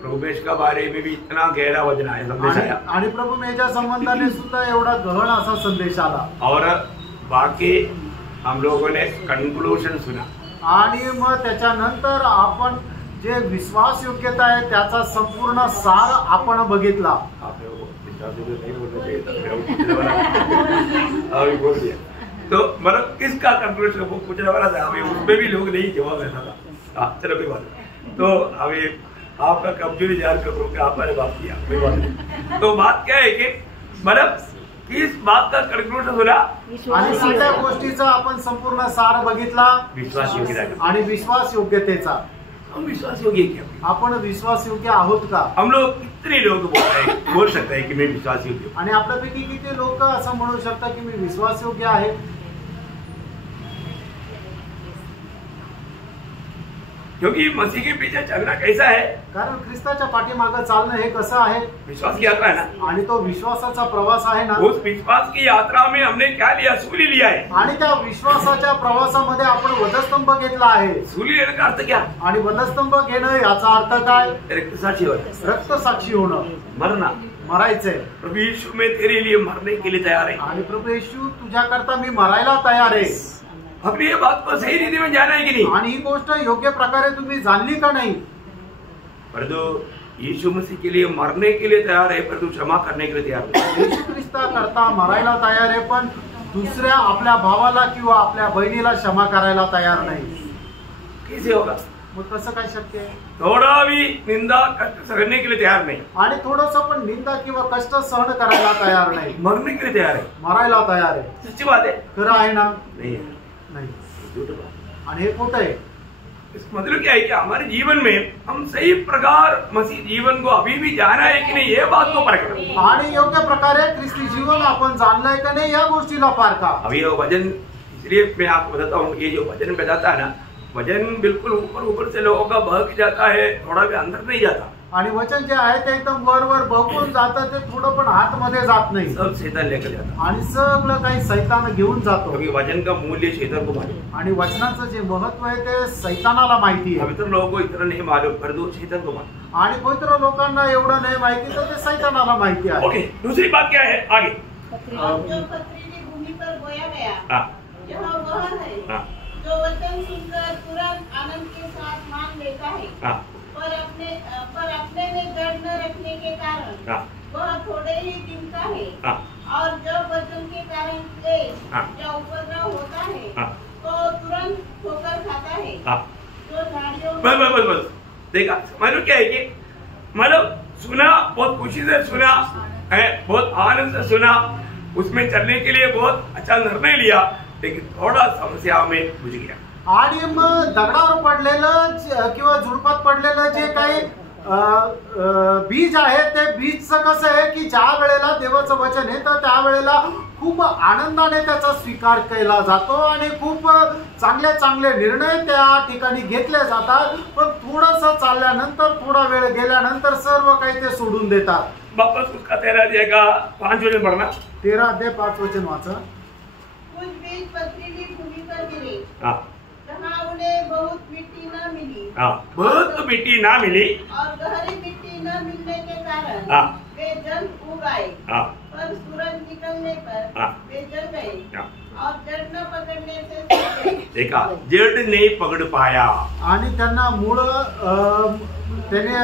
प्रभुमेश का बारे में भी इतना गहरा वचन आया, संदेश आया, आणि प्रभू मेच्या संबंधाने सुद्धा एवढा गहन असा संदेश आला। और बाकी हम लोगों ने कंक्लूजन सुना, आणि मग त्याच्यानंतर आपण जे विश्वास योग्यता आहे त्याचा संपूर्ण सार आपण बघितला। आप लोगों को विश्वास योग्य नहीं बोलना चाहिए था, अभी बोल दिया। तो मतलब किसका कंक्लूजन वो पूछने वाला था, अभी उसमें भी लोग नहीं जवाब देता था। चलो कोई बात नहीं, तो अभी आपका कमजोरी जान कर रोके आपने बात किया, कोई बात नहीं। तो बात क्या है कि मतलब किस बात का कंक्लूजन सुना, आणि सगळ्या गोष्टीचा आपण संपूर्ण सार बघितला, विश्वास योग्यता, आणि विश्वास योग्यतेचा। हम विश्वास योग्य क्या, आपण विश्वास योग्य आहोत का? हम लोग कितने लोग बोल सकते हैं कि मैं विश्वास योग्य, आणि आपल्यापैकी किती लोक असं म्हणू शकतात की मी विश्वास योग्य आहे? क्योंकि मसीह के पीछे चलना कैसा है, कारण ख्रिस्ताच्या पाठीमागे चालणं हे कसं आहे? विश्वास की यात्रा है ना, आणि तो विश्वासाचा प्रवास आहे ना। उस विश्वास की यात्रा में हमने क्या लिया, सूली लिया है, आणि त्या विश्वासाच्या प्रवासामध्ये आपण वधस्तंभ घेतला आहे। सूली लेने का अर्थ क्या, आणि वधस्तंभ घेणं याचा अर्थ काय? रक्तसाक्षी होना, रक्तसाक्षी होणं, मरना। मरायचंय। प्रभु यीशु मैं तेरे लिए मरने के लिए तैयार है, आणि प्रभू येशू तुझ्याकरता मी मरायला तयार आहे। अपनी ये बात को सही रीति में जाना है कि नहीं, आणि ही गोष्ट योग्य प्रकारे तुम्ही जाणली का नाही? परंतु यीशु मसीह के लिए मरने के लिए तैयार है, परंतु क्षमा करने के लिए तैयार नहीं। येशू ख्रिस्ता करता मरायला तयार आहे, पण दुसऱ्या आपल्या भावाला किंवा आपल्या बहिणीला क्षमा करायला तयार नाही। कैसे होगा? मग कसं काय शक्य आहे? थोड़ा भी निंदा कष्ट सहने के लिए तैयार नहीं, आणि थोडंसं पण निंदा किंवा कष्ट सहन करायला तयार नाही, मरने के लिए तयार है। मरायला तयार आहे। सच्ची बात है, खरं आहे ना? नहीं है, नाही। झूठ बात। आणि हे खोटं आहे। इसका मतलब क्या है कि हमारे जीवन में हम सही प्रकार मसीह जीवन को अभी भी जाना है कि नहीं, ये बात को परखना। आणि योग्य प्रकारे ख्रिस्ती जीवन आपण जाणलंय का नाही या गोष्टीला पारखा। अभी ये वजन, इसलिए मैं आपको बताता हूँ, ये जो वजन बताता है ना, वजन बिल्कुल ऊपर ऊपर से लोगों का बहक जाता है, थोड़ा भी अंदर नहीं जाता। आणि वचन जे आहे ते एकदम वर वर बहकून जातं, ते थोडं पण आतमध्ये जात नाही, सब शैतान लेकर जाता, आणि सगळं काही सैतान घेऊन जातो। क्योंकि वजन का मूल्य शैतान को मालूम, आणि वचनाचं जे महत्व आहे ते सैतानाला माहिती आहे। पवित्र लोगों को इतना नहीं मालूम, परंतु शैतान को मालूम। आणि पवित्र लोकांना एवढं नाही माहिती, तर ते सैतानाला माहिती आहे। ओके, दूसरी बात क्या है आगे? और जो पथरीली भूमि पर बोया गया, हाँ यह वह है हाँ जो वचन सुनकर तुरंत आनंद के साथ मान लेता है, हाँ पर अपने में जड़ न रखने के कारण हाँ वह थोड़े ही दिन का है। हाँ और जब वचन के कारण क्लेश हाँ। या उपद्रव होता है, हाँ। तो तुरंत ठोकर खाता है। हाँ। जो झाड़ियों में बस देखा, मतलब क्या है कि मतलब सुना, बहुत खुशी से सुना है, बहुत आनंद से सुना, उसमें चलने के लिए बहुत अच्छा निर्णय लिया, लेकिन थोड़ा समस्या में घुस गया। आणि मग दगडावर पडलेलं किंवा झुडपात पडलेलं जे काही बीज आहे, ते बीजचं कसं आहे की ज्या वेळेला देवाचं वचन आहे तर त्यावेळेला खूप आनंदाने त्याचा स्वीकार केला जातो आणि खूप चांगले चांगले निर्णय त्या ठिकाणी घेतले जातात, पण थोडंसं चालल्यानंतर, थोडा वेळ गेल्यानंतर सर्व काही ते सोडून देतात। वापस उसका 13 अध्याय का 5 वचन पढ़ना। 13 अध्याय 5 वचन वाचा। कुछ बीज पथरीली भूमि पर गिरे, हाँ जहाँ उन्हें बहुत मिट्टी न मिली, हाँ, बहुत मिट्टी ना मिली, और गहरी मिट्टी न मिलने के कारण हाँ है हाँ। और जड़ न पकड़ने से सीखे। देखा, जड़ नहीं पकड़ पाया, आणि त्यांना त्याने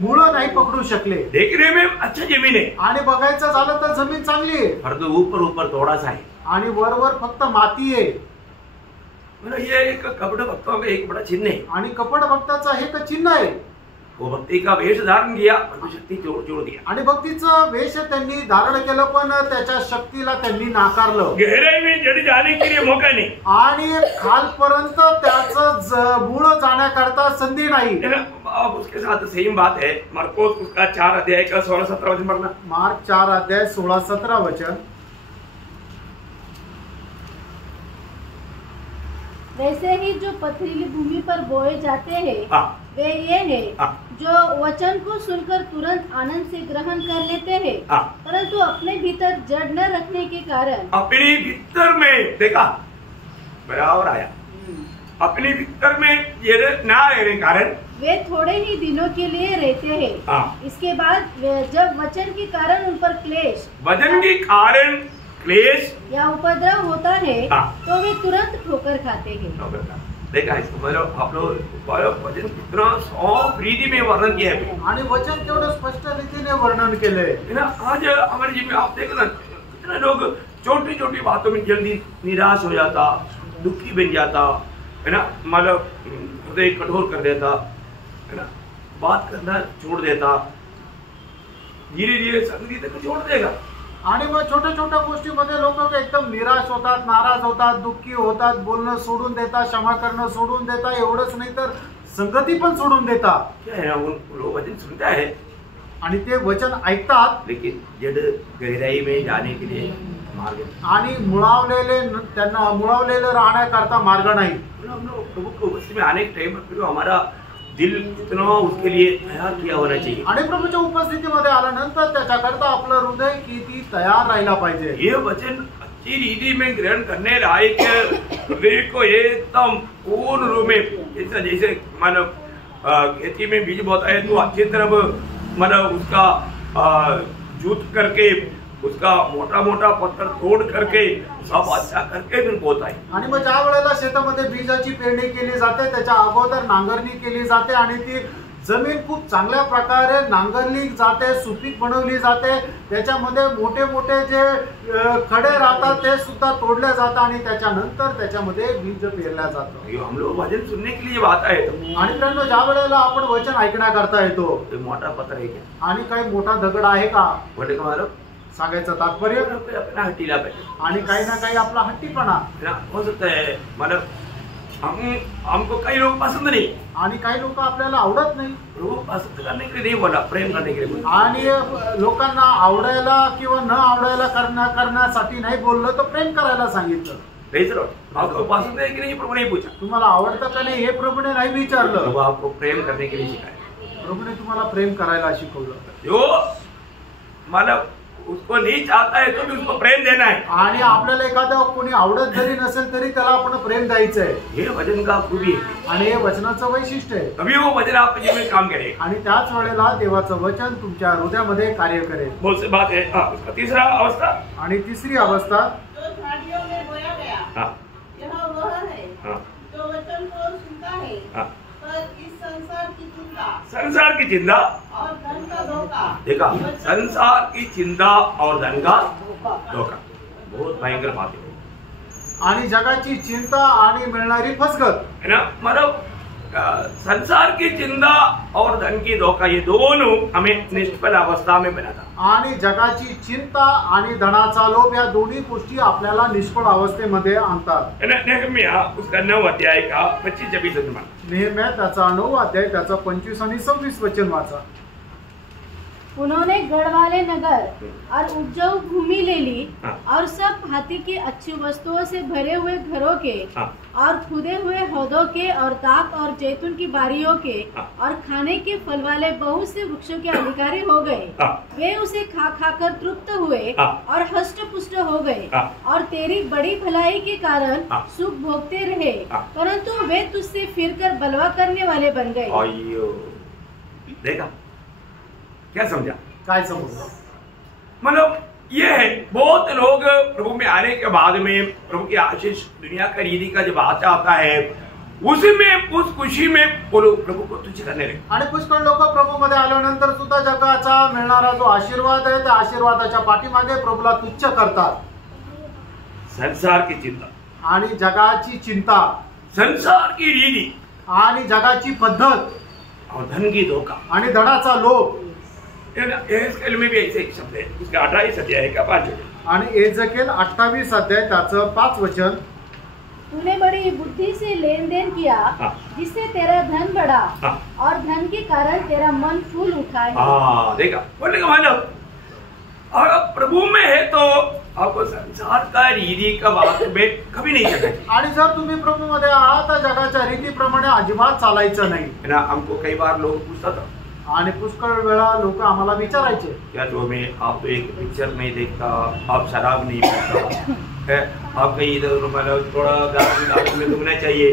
मुळं नाही पकडू शकले. देखने में अच्छा जमीन है, आणि बघायचं झालं तर जमीन चांगली आहे, पर तो ऊपर ऊपर थोड़ा सा है. आणि वरवर फक्त माती आहे. मतलब ये एक कपट भक्तों का एक बड़ा चिन्ह है. आणि कपट भक्ताचं हे एक चिन्ह आहे. वो भक्ति का वेश धारण किया, पर शक्ति जोड़ दिया. आणि भक्तीचं वेश त्यांनी धारण केलं, पण त्याच्या शक्तीला त्यांनी नाकारलं. गहराई में जड़ जाने के लिए मौका नहीं. आणि खालपर्यंत त्याचं मूळ जाण्याकरता संधी नाही. अब उसके साथ सेम बात है, मार्कोस उसका 4 अध्याय का 16-17 वचन पढ़ना. मार्क 4 अध्याय 16-17 वचन. वैसे ही जो पथरीली भूमि पर बोए जाते हैं वे ये है जो वचन को सुनकर तुरंत आनंद से ग्रहण कर लेते हैं, परंतु अपने भीतर जड़ न रखने के कारण, अपने भीतर में देखा बराबर आया, अपने भीतर में जड़ ना रहने के कारण वे थोड़े ही दिनों के लिए रहते हैं. इसके बाद जब वचन के कारण उन पर क्लेश, वचन के कारण क्लेश या उपद्रव होता है तो वे तुरंत ठोकर खाते हैं. देखा इसको, मतलब आप लोग वचन कितना सॉफ्ट रीति में वर्णन किया है, आणि वचन तेवढं स्पष्ट रीतीने वर्णन केलंय. है ना. आज हमारे जीवन में आप देखना कितने लोग छोटी छोटी बातों में जल्दी निराश हो जाता, दुखी बन जाता, है ना. मतलब हृदय कठोर कर देता, है ना, बात करना छोड़ देता, धीरे धीरे संगीत को छोड़ देगा. आणि मग छोट्या छोट्या गोष्टीमध्ये लोक एकदम निराश होतात, नाराज होतात, दुःखी होतात, बोलणं सोडून देतात, क्षमा करणं सोडून देतात. एवढंच नाही तर संगती पण सोडून देतात. क्या है ना, उन लोग वचन सुनता है आणि ते वचन ऐकतात, लेकिन जड़ गहराई में जाने के लिए मार्ग नहीं. आणि त्यांना मुळावलेलं राहण्याकरता मार्ग नाही. हम लोग प्रभु को उपस्थिति में आने के टाइम पर हमारा दिल कितना उसके लिए तैयार किया होना चाहिए. आणि प्रभूच्या उपस्थितीमध्ये आल्यानंतर त्याच्याकरता आपलं हृदय किती तयार राहिला पाहिजे. ये वचन अच्छी रीति में ग्रहण करने लायक हृदय को एकदम पूर्ण रूप में, जैसे मानो खेती में बीज बोता है तो अच्छी तरह मानो उसका जूत करके, उसका मोटा मोटा पत्थर तोड़ करके सब अच्छा करके फिर बोता है. आणि मग ज्या वेळेला शेतामध्ये बीजाची पेरणी केली जाते त्याच्या अगोदर नांगरणी केली जाते आणि ती जमीन खूप चांगल्या प्रकारे नांगरली जाते, सुपीक बनवली जाते. त्याच्यामध्ये मोठे मोठे जे खडे राहतात ते सुद्धा तोडले जातात आणि त्याच्यानंतर त्याच्यामध्ये बीज पेरल्या जातं. हम लोग वचन सुनने के लिए बात आहे. आणि त्यांना ज्या वेळेला आपण वचन ऐकण्याकरता येतो, मोठा पत्थर आहे क्या आणि काही मोठा दगड आहे का, बोले का सांगायचं तात्पर्य, अपना हट्टीला पाहिजे. आणि काही ना काही आपला हट्टीपणा. हो सकता है मतलब हमको कई लोग पसंद नहीं, आणि काही लोक आपल्याला आवडत नाही. लोग पसंद करने के लिए नहीं बोला, प्रेम करने के लिए बोला. आणि लोकांना आवडायला किंवा न आवडायला करण्यासाठी नाही बोललं, तर प्रेम करायला सांगितलं. आपको पसंद है कि नहीं प्रभु ने पूछा. तुम्हाला आवडतं का नाही हे प्रभूने नाही विचारलं. प्रभु आपको प्रेम करने के लिए सिखाया. प्रभूने तुम्हाला प्रेम करायला शिकवलं. जो मतलब उसको नहीं चाहता है तो भी उसको प्रेम देना है. आणि आपल्याला एखादा कोणी आवडत जरी नसेल तरी त्याला आपण प्रेम द्यायचं आहे. हे वचन का खूबी है, आणि हे वचनाचं वैशिष्ट्य आहे. तभी वो वचन आपके जीवन में काम करेगा. आणि त्याच वेळेला देवाचं वचन तुमच्या हृदयामध्ये कार्य करेल. बहुत सी बात है. उसका तीसरा अवस्था, आणि तिसरी अवस्था, जो झाड़ियों में बोया गया यह वह है जो वचन को सुनता है, पर इस संसार की चिंता और धन का धोखा. देखा, संसार की चिंता और धन का धोखा बहुत भयंकर बात है. आणि जगाची चिंता आणि मिळणारी फसगत है ना. मतलब संसार की चिंता और धन की धोखा ये दोनों हमें निष्फल अवस्था में बनाता. आणि जगाची चिंता आणि धनाचा लोभ या दोन्ही गोष्टी आपल्याला निष्फळ अवस्थेमध्ये आणतात. नेहम्या उसका 9 अध्याय का 25-26 वचन. नेहम्या त्याचा 9 अध्याय त्याचा 25 आणि 26 वचन वाचा. उन्होंने गढ़ वाले नगर और उपजाऊ भूमि ले ली और सब भांति की अच्छी वस्तुओं से भरे हुए घरों के और खुदे हुए हौदों के और दाख और जैतून की बारियों के और खाने के फल वाले बहुत से वृक्षों के अधिकारी हो गए. वे उसे खा खाकर तृप्त हुए और हष्ट पुष्ट हो गए और तेरी बड़ी भलाई के कारण सुख भोगते रहे, परंतु वे तुझसे फिरकर बलवा करने वाले बन गए. देखा क्या समझा, काय समजलं. मतलब ये है बहुत लोग प्रभु में आने के बाद में प्रभु की आशीष दुनिया का रीति का जब आशा आता है उसमें उस खुशी में वो लोग प्रभु को तुच्छ करने लगे। आणि पुष्कळ लोक प्रभू मध्ये आल्यानंतर सुद्धा जगाचा मिळणारा जो आशीर्वाद आहे त्या आशीर्वादाच्या पाठीमागे प्रभूला तुच्छ करतात। संसार की चिंता आणि जगाची चिंता, संसार की रीति आणि जगाची पद्धत और धन की धोखा आणि धनाचा लोभ। एहेजकेल में भी ऐसे एक शब्द है, उसका 28 अध्याय का 5 आणि एहेजकेल 28 अध्याय त्याचं 5 वचन, तूने बड़ी बुद्धि से लेन देन किया जिससे तेरा धन बढ़ा और धन के कारण तेरा मन फूल उठा है। देखा बोलने का मतलब अगर प्रभु में है तो आपको संसार का रीति का बात में कभी नहीं करना। आणि जर तुम्ही प्रभू मध्ये आहात तर जगाच्या रीतीप्रमाणे अजिबात चालायचं नाही है ना। हमको कई बार लोग पूछता था आणि पुष्कळ वेळा लोक आम्हाला विचारायचे, क्या तो हमें आप तो एक पिक्चर नहीं देखता, आप शराब नहीं पीता है, आप कहीं इधर मतलब थोड़ा गार्डन में घूमना चाहिए,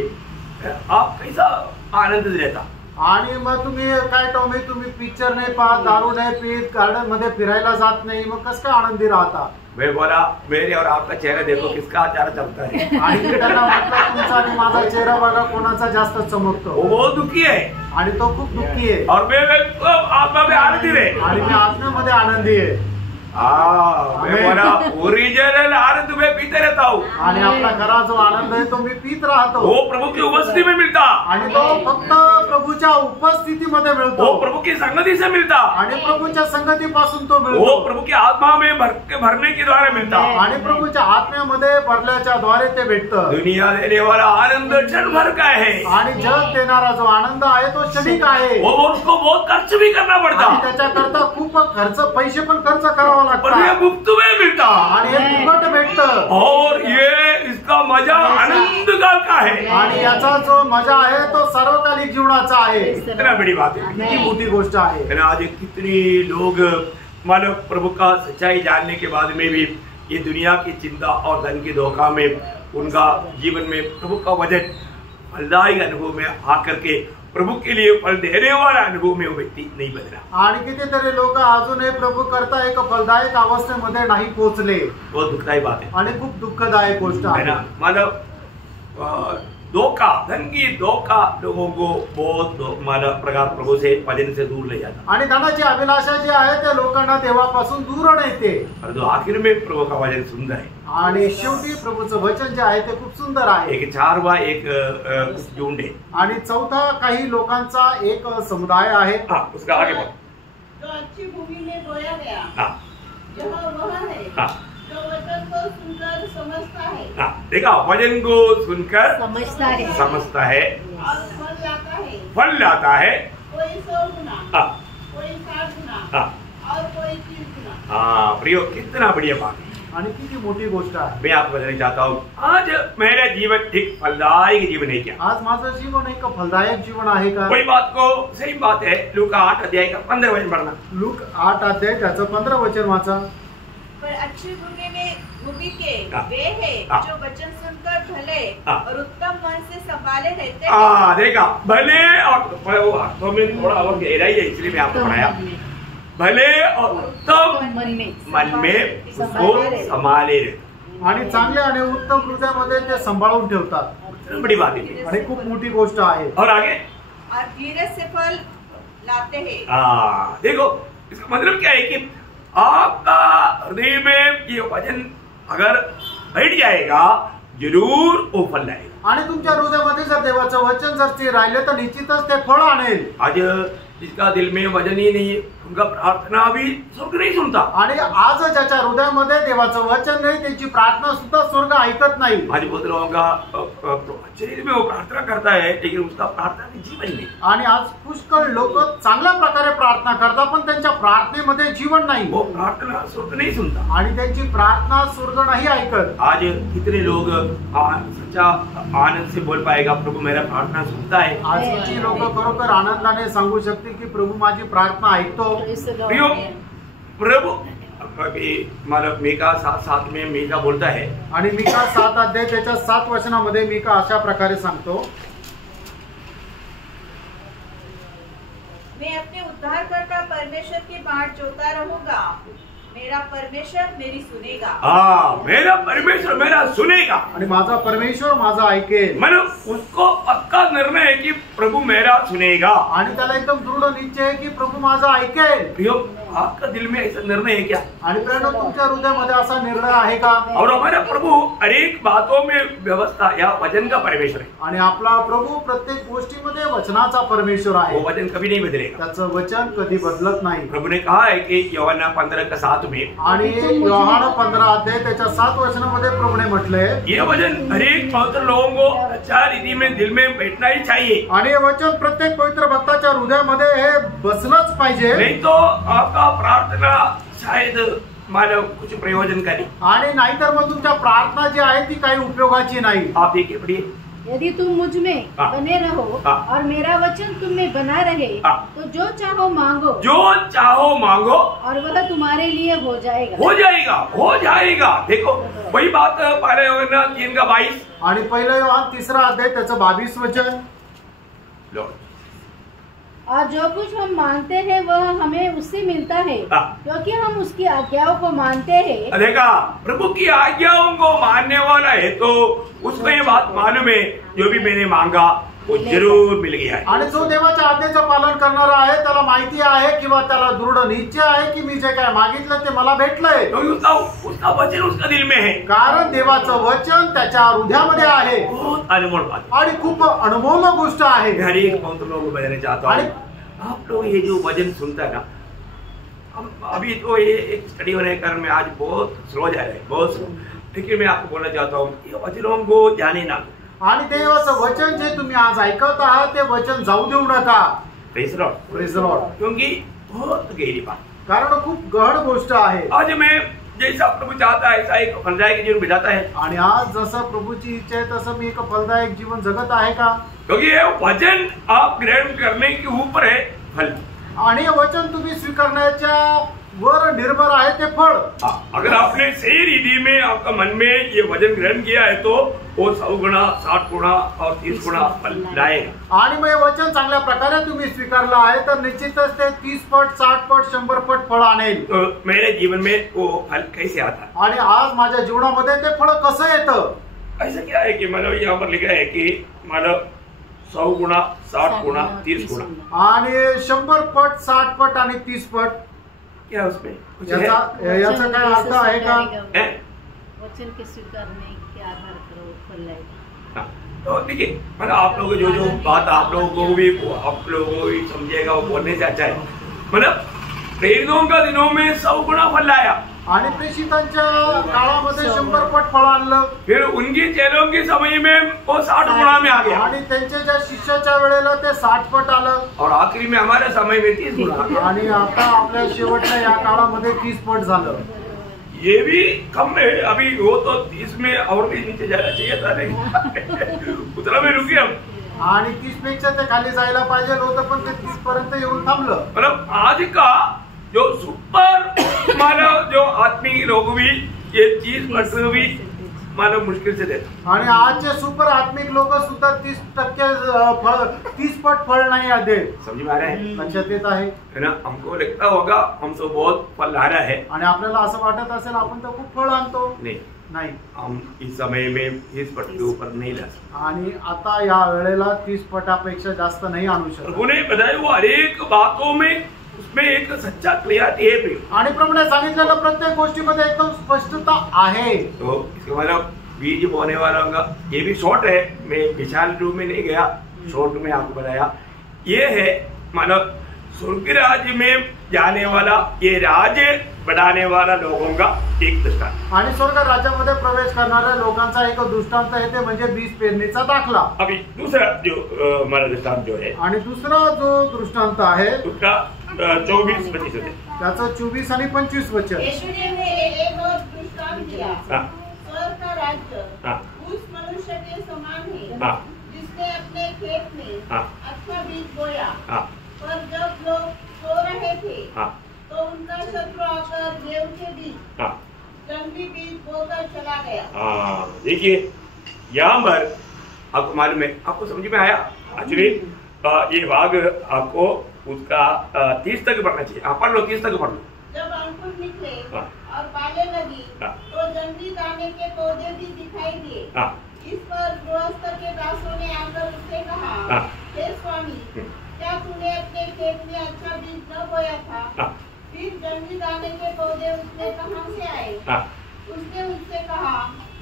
आप कैसा आनंद रहता। आणि मग तुम्ही काय टॉमी तुम्ही पिक्चर नाही पाहत, दारू नाही पीत, गार्डन मध्ये फिरायला जात नाही, मग कसं काय आनंदी राहता। मैं बोला मेरे और आपका चेहरा देखो किसका आचार चमकता है। आणि मी त्यांना म्हटलं तुमचा आणि माझा चेहरा बघा कोणाचा जास्त चमकतो। वो बहुत दुखी है आणि तो खूप दुःखी आहे और मैं आत्मा में आनंदी है आणि मी आत्म्यामध्ये आनंदी आहे। मैं बोला ओरिजिनल आनंद में पीते रहता हूँ आणि आपला खरा जो आनंद आहे तो मी पीत राहतो। वो प्रभु की उपस्थिति में मिलता आणि तो फक्त प्रभूच्या उपस्थितीमध्ये मिळतो, वो प्रभु की संगति से मिलता आणि प्रभूच्या संगतीपासून तो वो मिळतो, प्रभु की आत्मा में भरने के द्वारा मिलता। आणि प्रभूच्या आत्म्यामध्ये भरल्याच्या द्वारे ते भेटतं। दुनिया देने वाला आनंद क्षण भर का है आणि जग देणारा जो आनंद आहे तो क्षणिक आहे, वो उसको बहुत खर्च भी करना पड़ता आणि त्याच्याकरता खूप खर्च पैसे पण खर्च करावा और ये लागतात, मुफ्त में मिलता आणि हे फुकट भेटतं। और ये इसका मजा आनंद काल का है आणि याचा जो मजा आहे तो सार्वकालिक जीवनाचा आहे। इतना बड़ी बात है। किती मोठी गोष्ट आहे। है ना। आज कितने लोग मानव प्रभु का सच्चाई जानने के बाद में भी ये दुनिया की चिंता और धन की धोखा में उनका जीवन में प्रभु का वचन फलदायी अनुभव में आकर के प्रभु के लिए फल देने वाला अनुभव में वो व्यक्ति नहीं बदला। आणि कितीतरी लोक अजूनही प्रभू करता एक फलदायक अवस्थेमध्ये नाही पोहोचले। बहुत दुखदायी बात है आणि खूप दुःखदायक गोष्ट है आहे ना। मानव धोखा, धन की धोखा लोगों को बहुत मानव प्रकार प्रभु से वचन से दूर ले जाता। आणि धनाची अभिलाषा जी आहे ते लोकांना देवापासून दूर नेते। और जो आखिर में प्रभु का वचन सुंदर है आणि शेवटी प्रभूचं वचन जे आहे ते खूप सुंदर आहे। एक 4वां एक झुंड है आणि चौथा काही लोकांचा एक समुदाय आहे। उसका आगे बढ़ो। जो अच्छी भूमि में बोया गया यह वह है जो वचन को सुनकर समझता है। देखा वचन को सुनकर समझता है और फल लाता है। फल लाता है कोई 100 गुना, कोई 60 गुना और कोई 30 गुना। प्रियो कितना बढ़िया बात है। आणि किती मोठी गोष्ट आहे। मैं आपको बताना चाहता हूँ आज मेरा जीवन एक फलदायक जीवन है क्या? आज माझं जीवन एक फलदायक जीवन आहे का? कोई बात को सही बात है। लूका 8 अध्याय का 15 वचन पढ़ना। लूक 8 अध्याय त्याचं 15 वचन वाचा। पर अच्छी भूमि के वे है जो वचन सुनकर भले और उत्तम मन से संभाले रहते हैं। देखा भले और तो में थोड़ा और गहरा ही है इसलिए मैं आपको पढ़ाया। भले और उत्तम मन में उसको संभाले रहते आणि चांगले आणि उत्तम हृदयामध्ये ते सांभाळून ठेवतात। बड़ी बात है आणि खूप मोठी गोष्ट आहे। और आगे और धीरज से फल लाते हैं। देखो इसका मतलब क्या है कि आपका हृदय में ये वचन अगर बैठ जाएगा जरूर वो फल लाएगा। आणि तुमच्या हृदयामध्ये जर देवाचं वचन जर ते राहिले तर निश्चितच ते फळ आणेल। आज जिसका दिल में वचन ही नहीं उनका प्रार्थना भी स्वर्ग नहीं सुनता। आणि आज ज्याच्या हृदयामध्ये देवाचं वचन नाही त्यांची प्रार्थना सुद्धा स्वर्ग ऐकत नाही। आज बहुत लोगों का शरीर में वो प्रार्थना करता है लेकिन उसका प्रार्थना में जीवन नहीं। आणि आज पुष्कळ लोक चांगल्या प्रकारे प्रार्थना करतात पण त्यांच्या प्रार्थनेमध्ये जीवन नाही। वो प्रार्थना स्वर्ग नहीं सुनता आणि त्यांची प्रार्थना स्वर्ग नाही ऐकत। आज कितने लोग सच्चा आनंद से बोल पाएगा प्रभु मेरा प्रार्थना सुनता है। आज किती लोक खरोखर आनंदाने सांगू शकतील की प्रभू माझी प्रार्थना ऐकतो। प्रियो प्रभु मतलब मीका 7:7 में मीका बोलता है आणि मीका 7 अध्याय त्याच्या 7 वचनामध्ये मीका अशा प्रकारे सांगतो, मैं अपने उद्धारकर्ता परमेश्वर की बाट जोता रहूंगा मेरा परमेश्वर मेरी सुनेगा। मेरा परमेश्वर मेरा सुनेगा आणि माझा परमेश्वर माझा ऐकेल। मतलब उसको पक्का निर्णय है कि प्रभु मेरा सुनेगा आणि त्याला एकदम दृढ निश्चय है कि प्रभु माझा ऐकेल। आपका दिल में ऐसा निर्णय है क्या? आणि प्रेरणा तुमच्या हृदयामध्ये असा निर्णय आहे का? और हमारा प्रभु हर एक बातों में व्यवस्था या वचन का परमेश्वर है। आणि आपला प्रभु प्रत्येक गोष्टीमध्ये वचनाचा परमेश्वर आहे। वो वचन कभी नहीं बदलेगा। त्याचं वचन कधी बदलत नाही। प्रभु ने कहा है कि यूहन्ना 15:7 में आणि यूहन्ना 15 अध्याय त्याच्या 7 वचनामध्ये प्रभुने म्हटले ये वचन हर एक पवित्र लोगों को अच्छा रीति में दिल में बैठना ही चाहिए। आणि हे वचन प्रत्येक पवित्र भक्ताच्या हृदयामध्ये हे बसलंच पाहिजे। नहीं तो आपका प्रार्थना शायद मानव कुछ प्रयोजन करे। आणि नाहीतर मग तुमच्या प्रार्थना जी आहे ती काही उपयोगाची नाही। आप देखिए पढ़िए, यदि तुम मुझ में बने रहो और मेरा वचन तुम में बना रहे तो जो चाहो मांगो, जो चाहो मांगो और वह तुम्हारे लिए हो जाएगा। हो जाएगा, हो जाएगा। देखो वही बात पहले यूहन्ना 3:22 आणि पहिलं योहान 3 अध्याय त्याचं 22 वचन। और जो कुछ हम मांगते हैं वह हमें उससे मिलता है क्योंकि हम उसकी आज्ञाओं को मानते हैं। देखा, प्रभु की आज्ञाओं को मानने वाला है तो उसको ये बात मालूम है जो भी मैंने मांगा वो जरूर मिल गया है। आणि जो देवाच्या आज्ञेचं पालन करणारा आहे त्याला माहिती आहे किंवा त्याला दृढ निश्चय आहे की मी जे काय मागितलं ते मला भेटलंय। तो उसका वचन उसका दिल में है, कारण देवाचं वचन त्याच्या हृदयामध्ये आहे। बहुत अनमोल बात आणि खूप अनमोल गोष्ट आहे। हर एक पवित्र लोगों को बताना चाहता हूँ, आप लोग ये जो वचन सुनता है ना, हम अभी तो ये एक स्टडी होने के कारण में आज बहुत स्लो जा रहे हैं, बहुत स्लो। लेकिन मैं आपको बोलना चाहता हूँ ये वचनों को जाने ना, आणि देवाचं वचन जे तुम्ही आज ऐकत आहात ते वचन जाऊ देऊ नका। Praise Lord, praise Lord. क्योंकि बहुत गहरी बात, कारण खूप गहन गोष्ट आहे। आज मैं जैसा प्रभु चाहता है ऐसा एक फलदायक जीवन बिताता है। आणि आज जसं प्रभूची इच्छा आहे तसं मी एक फलदायक जीवन जगत आहे का? क्योंकि ये वचन आप ग्रहण करने के ऊपर है फल, आणि हे वचन तुम्ही स्वीकारण्याच्या वर निर्भर आहे ते फळ। अगर आपने सही रीति में आपका मन में ये वचन ग्रहण किया है तो वो 100 गुना 60 गुना और 30 गुना फल लाएगा। आणि मग हे वचन चांगल्या प्रकारे तुम्ही स्वीकारलं आहे तर निश्चितच ते 30 पट 60 पट 100 पट फळ आणेल। तो मेरे जीवन में वो फल कैसे आता है? आणि आज माझ्या जीवनामध्ये ते फळ कसं येतं? ऐसा क्या है कि मतलब यहाँ पर लिखा है कि मतलब 100 गुना 60 गुना 30 गुना आणि 100 पट 60 पट आणि 30 पट क्या उसमें कुछ है? याचा काय अर्थ आहे का? वचन के स्वीकारने के आधार पर फल लाएगा। तो देखिए मतलब आप लोग जो जो बात आप लोगों को भी समझेगा वो बोलने से अच्छा है। मतलब प्रेरितों का दिनों में 100 गुना फल लाया आणि प्रेषितांच्या काळामध्ये 100 पट फळ आणलं। फिर उनके चेलों के समय में वो 60 गुना में आ गया आणि त्यांच्या ज्या शिष्याच्या वेळेला ते 60 पट आलं और आखिरी में हमारे समय में 30 गुना। आणि आता आपल्या शेवटच्या या काळामध्ये 30 पट झालं। ये भी कम है अभी, वो तो 30 में और भी नीचे जाना चाहिए था, नहीं उतना में रुके हम। आणि 30 पेक्षा ते खाली जायला पाहिजे होतं पण ते 30 पर्यंत येऊन थांबलं। मतलब आज का जो सुपर मानव जो आत्मिक लोग भी ये चीज भी मानव मुश्किल से देता। आणि आजचे सुपर आत्मिक लोक सुद्धा 30 पट फळ नाही आते। समझ में आ रहा है? लक्षात येत आहे ना? हमको लगता होगा हम तो बहुत फल ला रहा है, आणि आपल्याला असं वाटत असेल आपण तर खूप फळ आणतो। नाही, हम इस समय में 30 पट के ऊपर नहीं ला सकते। आणि आता या वेळेला 30 पटापेक्षा जास्त नाही आणू शकत। प्रभु ने बताया वो हर एक बातों में उसमें एक सच्चा क्लियरिटी है। आणि प्रभूने सांगितलेलं प्रत्येक गोष्टीमध्ये एकदम स्पष्टता आहे। तो इसका मतलब बीज बोने वाला होगा, ये भी शॉर्ट है, मैं विशाल रूप में नहीं गया, शॉर्ट में आपको बताया। ये है मानव स्वर्ग राज्य में जाने वाला, ये राज्य बढ़ाने वाला लोगों का एक दृष्टांत। आणि स्वर्ग राज्यामध्ये प्रवेश करणाऱ्या लोकांचा एक दृष्टांत आहे ते म्हणजे बीज पेरणीचा दाखला। अभी दूसरा जो हमारा दृष्टांत जो है, आणि दुसरा जो दृष्टांत आहे उसका 24-25 है, त्याचं 24 आणि 25 वचन। यीशु ने एक और दृष्टांत दिया, स्वर्ग का राज्य उस मनुष्य के समान है जिसने अपने खेत में अच्छा बीज बोया, पर जब लोग सो रहे थे तो उनका शत्रु आकर गेहूं के बीच जंगली बीज बोकर चला गया। देखिए यहाँ पर आपको मालूम है, आपको समझ में आया? एक्चुअली ये भाग आपको उसका 30 तक पढ़ना चाहिए। आप पढ़ लो, 30 तक पढ़ लो। जब अंकुर निकले हाँ। और बालें लगी हाँ। तो जंगली दाने के पौधे भी दिखाई दिए। हाँ। इस पर गृहस्थ के दासों ने आकर उससे कहा, हाँ। हे स्वामी, क्या तूने अपने खेत में अच्छा बीज न बोया था? हाँ। फिर जंगली दाने के पौधे उसमें कहाँ से आए? हाँ। उसने उससे कहा,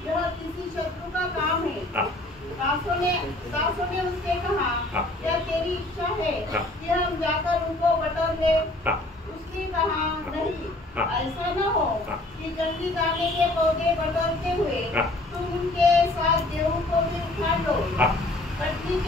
यह किसी शत्रु का काम है। हाँ। दासों ने उससे कहा, हाँ। क्या तेरी इच्छा है हाँ। कि हम जाकर उनको बटोर ले? हाँ। उसने कहा, नहीं, हाँ। ऐसा न हो हाँ। कि जंगली दाने के पौधे बटोरते हुए हाँ। तुम उनके साथ गेहूं को भी उखाड़ लो। हाँ। कटनी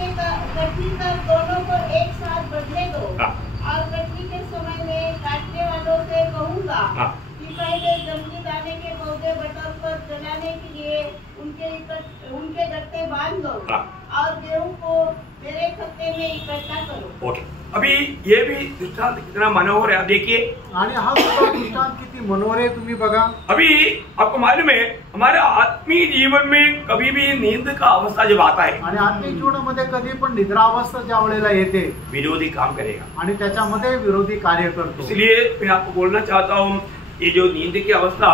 कर दोनों को एक साथ बदले दो। हाँ। और कटनी के समय में काटने वालों से कहूँगा हाँ। कि पहले जंगली दाने के पौधे बटोर कर जलाने के लिए उनके गट्टे बांध दो। हाँ। और गेहूं को मेरे खत्ते में इकट्ठा करो। ओके, अभी ये भी दृष्टांत कितना मनोहर है, आप देखिए। आणि हा सुद्धा दृष्टांत किती मनोहर आहे, तुम्ही बघा। अभी आपको मालूम है हमारे आत्मीय जीवन में कभी भी नींद का अवस्था जब आता है, आणि आत्मिक जीवनामध्ये कधी पण निद्रावस्था ज्या वेळेला येते विरोधी काम करेगा। आणि त्याच्यामध्ये विरोधी कार्य करतो। इसलिए मैं आपको बोलना चाहता हूँ, ये जो नींद की अवस्था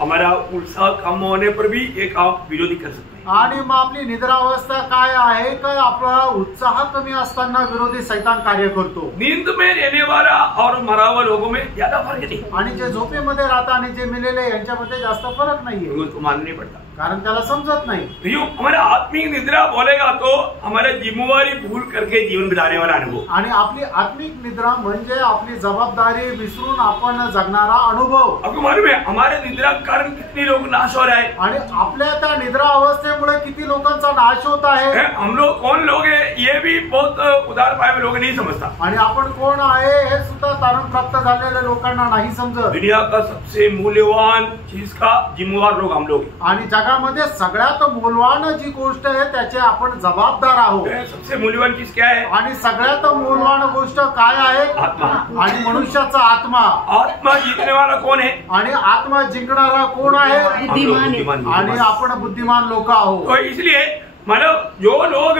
हमारा उत्साह कम होने पर भी एक आप विरोधी कर सकते हैं। आणि मग आपली निद्रावस्था काय आहे का आपला उत्साह कमी असताना विरोधी शैतान कार्य करतो। नींद में रहने वाला और मरा हुआ लोगों में ज्यादा फर्क नहीं, आणि जे झोपेमध्ये राहतात आणि जे मेलेले यांच्यामध्ये जास्त फरक नाहीये, उसको मानना नहीं पड़ता। कारण त्याला समजत नाही। तो यूं हमारा आत्मिक निद्रा बोलेगा तो हमारा जिम्मेवारी भूल करके जीवन बिताने वाला अनुभव। आणि आपली आत्मिक निद्रा म्हणजे आपली जबाबदारी विसरून आपण जगणारा अनुभव। आपको मालूम है हमारे निद्रा के कारण कितने लोग नाश हो रहे हैं। आणि आपल्या त्या निद्रा अवस्थेमुळे किती लोकांचा नाश होत आहे। हम लोग कौन लोग हैं ये भी बहुत उदार पाए हुए लोग नहीं समझता। आणि आपण कोण आहे हे सुद्धा तारण प्राप्त झालेल्या लोकांना नाही समजत। दुनिया का सबसे मूल्यवान चीज का जिम्मेवार लोग हम लोग हैं। आणि जगामध्ये सगळ्यात मूल्यवान जी गोष्ट आहे त्याचे आपण जबाबदार आहोत। सबसे मूल्यवान चीज क्या है? आणि सगळ्यात मूल्यवान गोष्ट काय आहे? आत्मा। आणि मनुष्याचा आत्मा। आत्मा जीतने वाला कौन है? आणि आत्मा जिंकणारा कोण आहे? बुद्धिमान। आणि आपण बुद्धिमान लोक आहोत। तो इसलिए मतलब जो लोग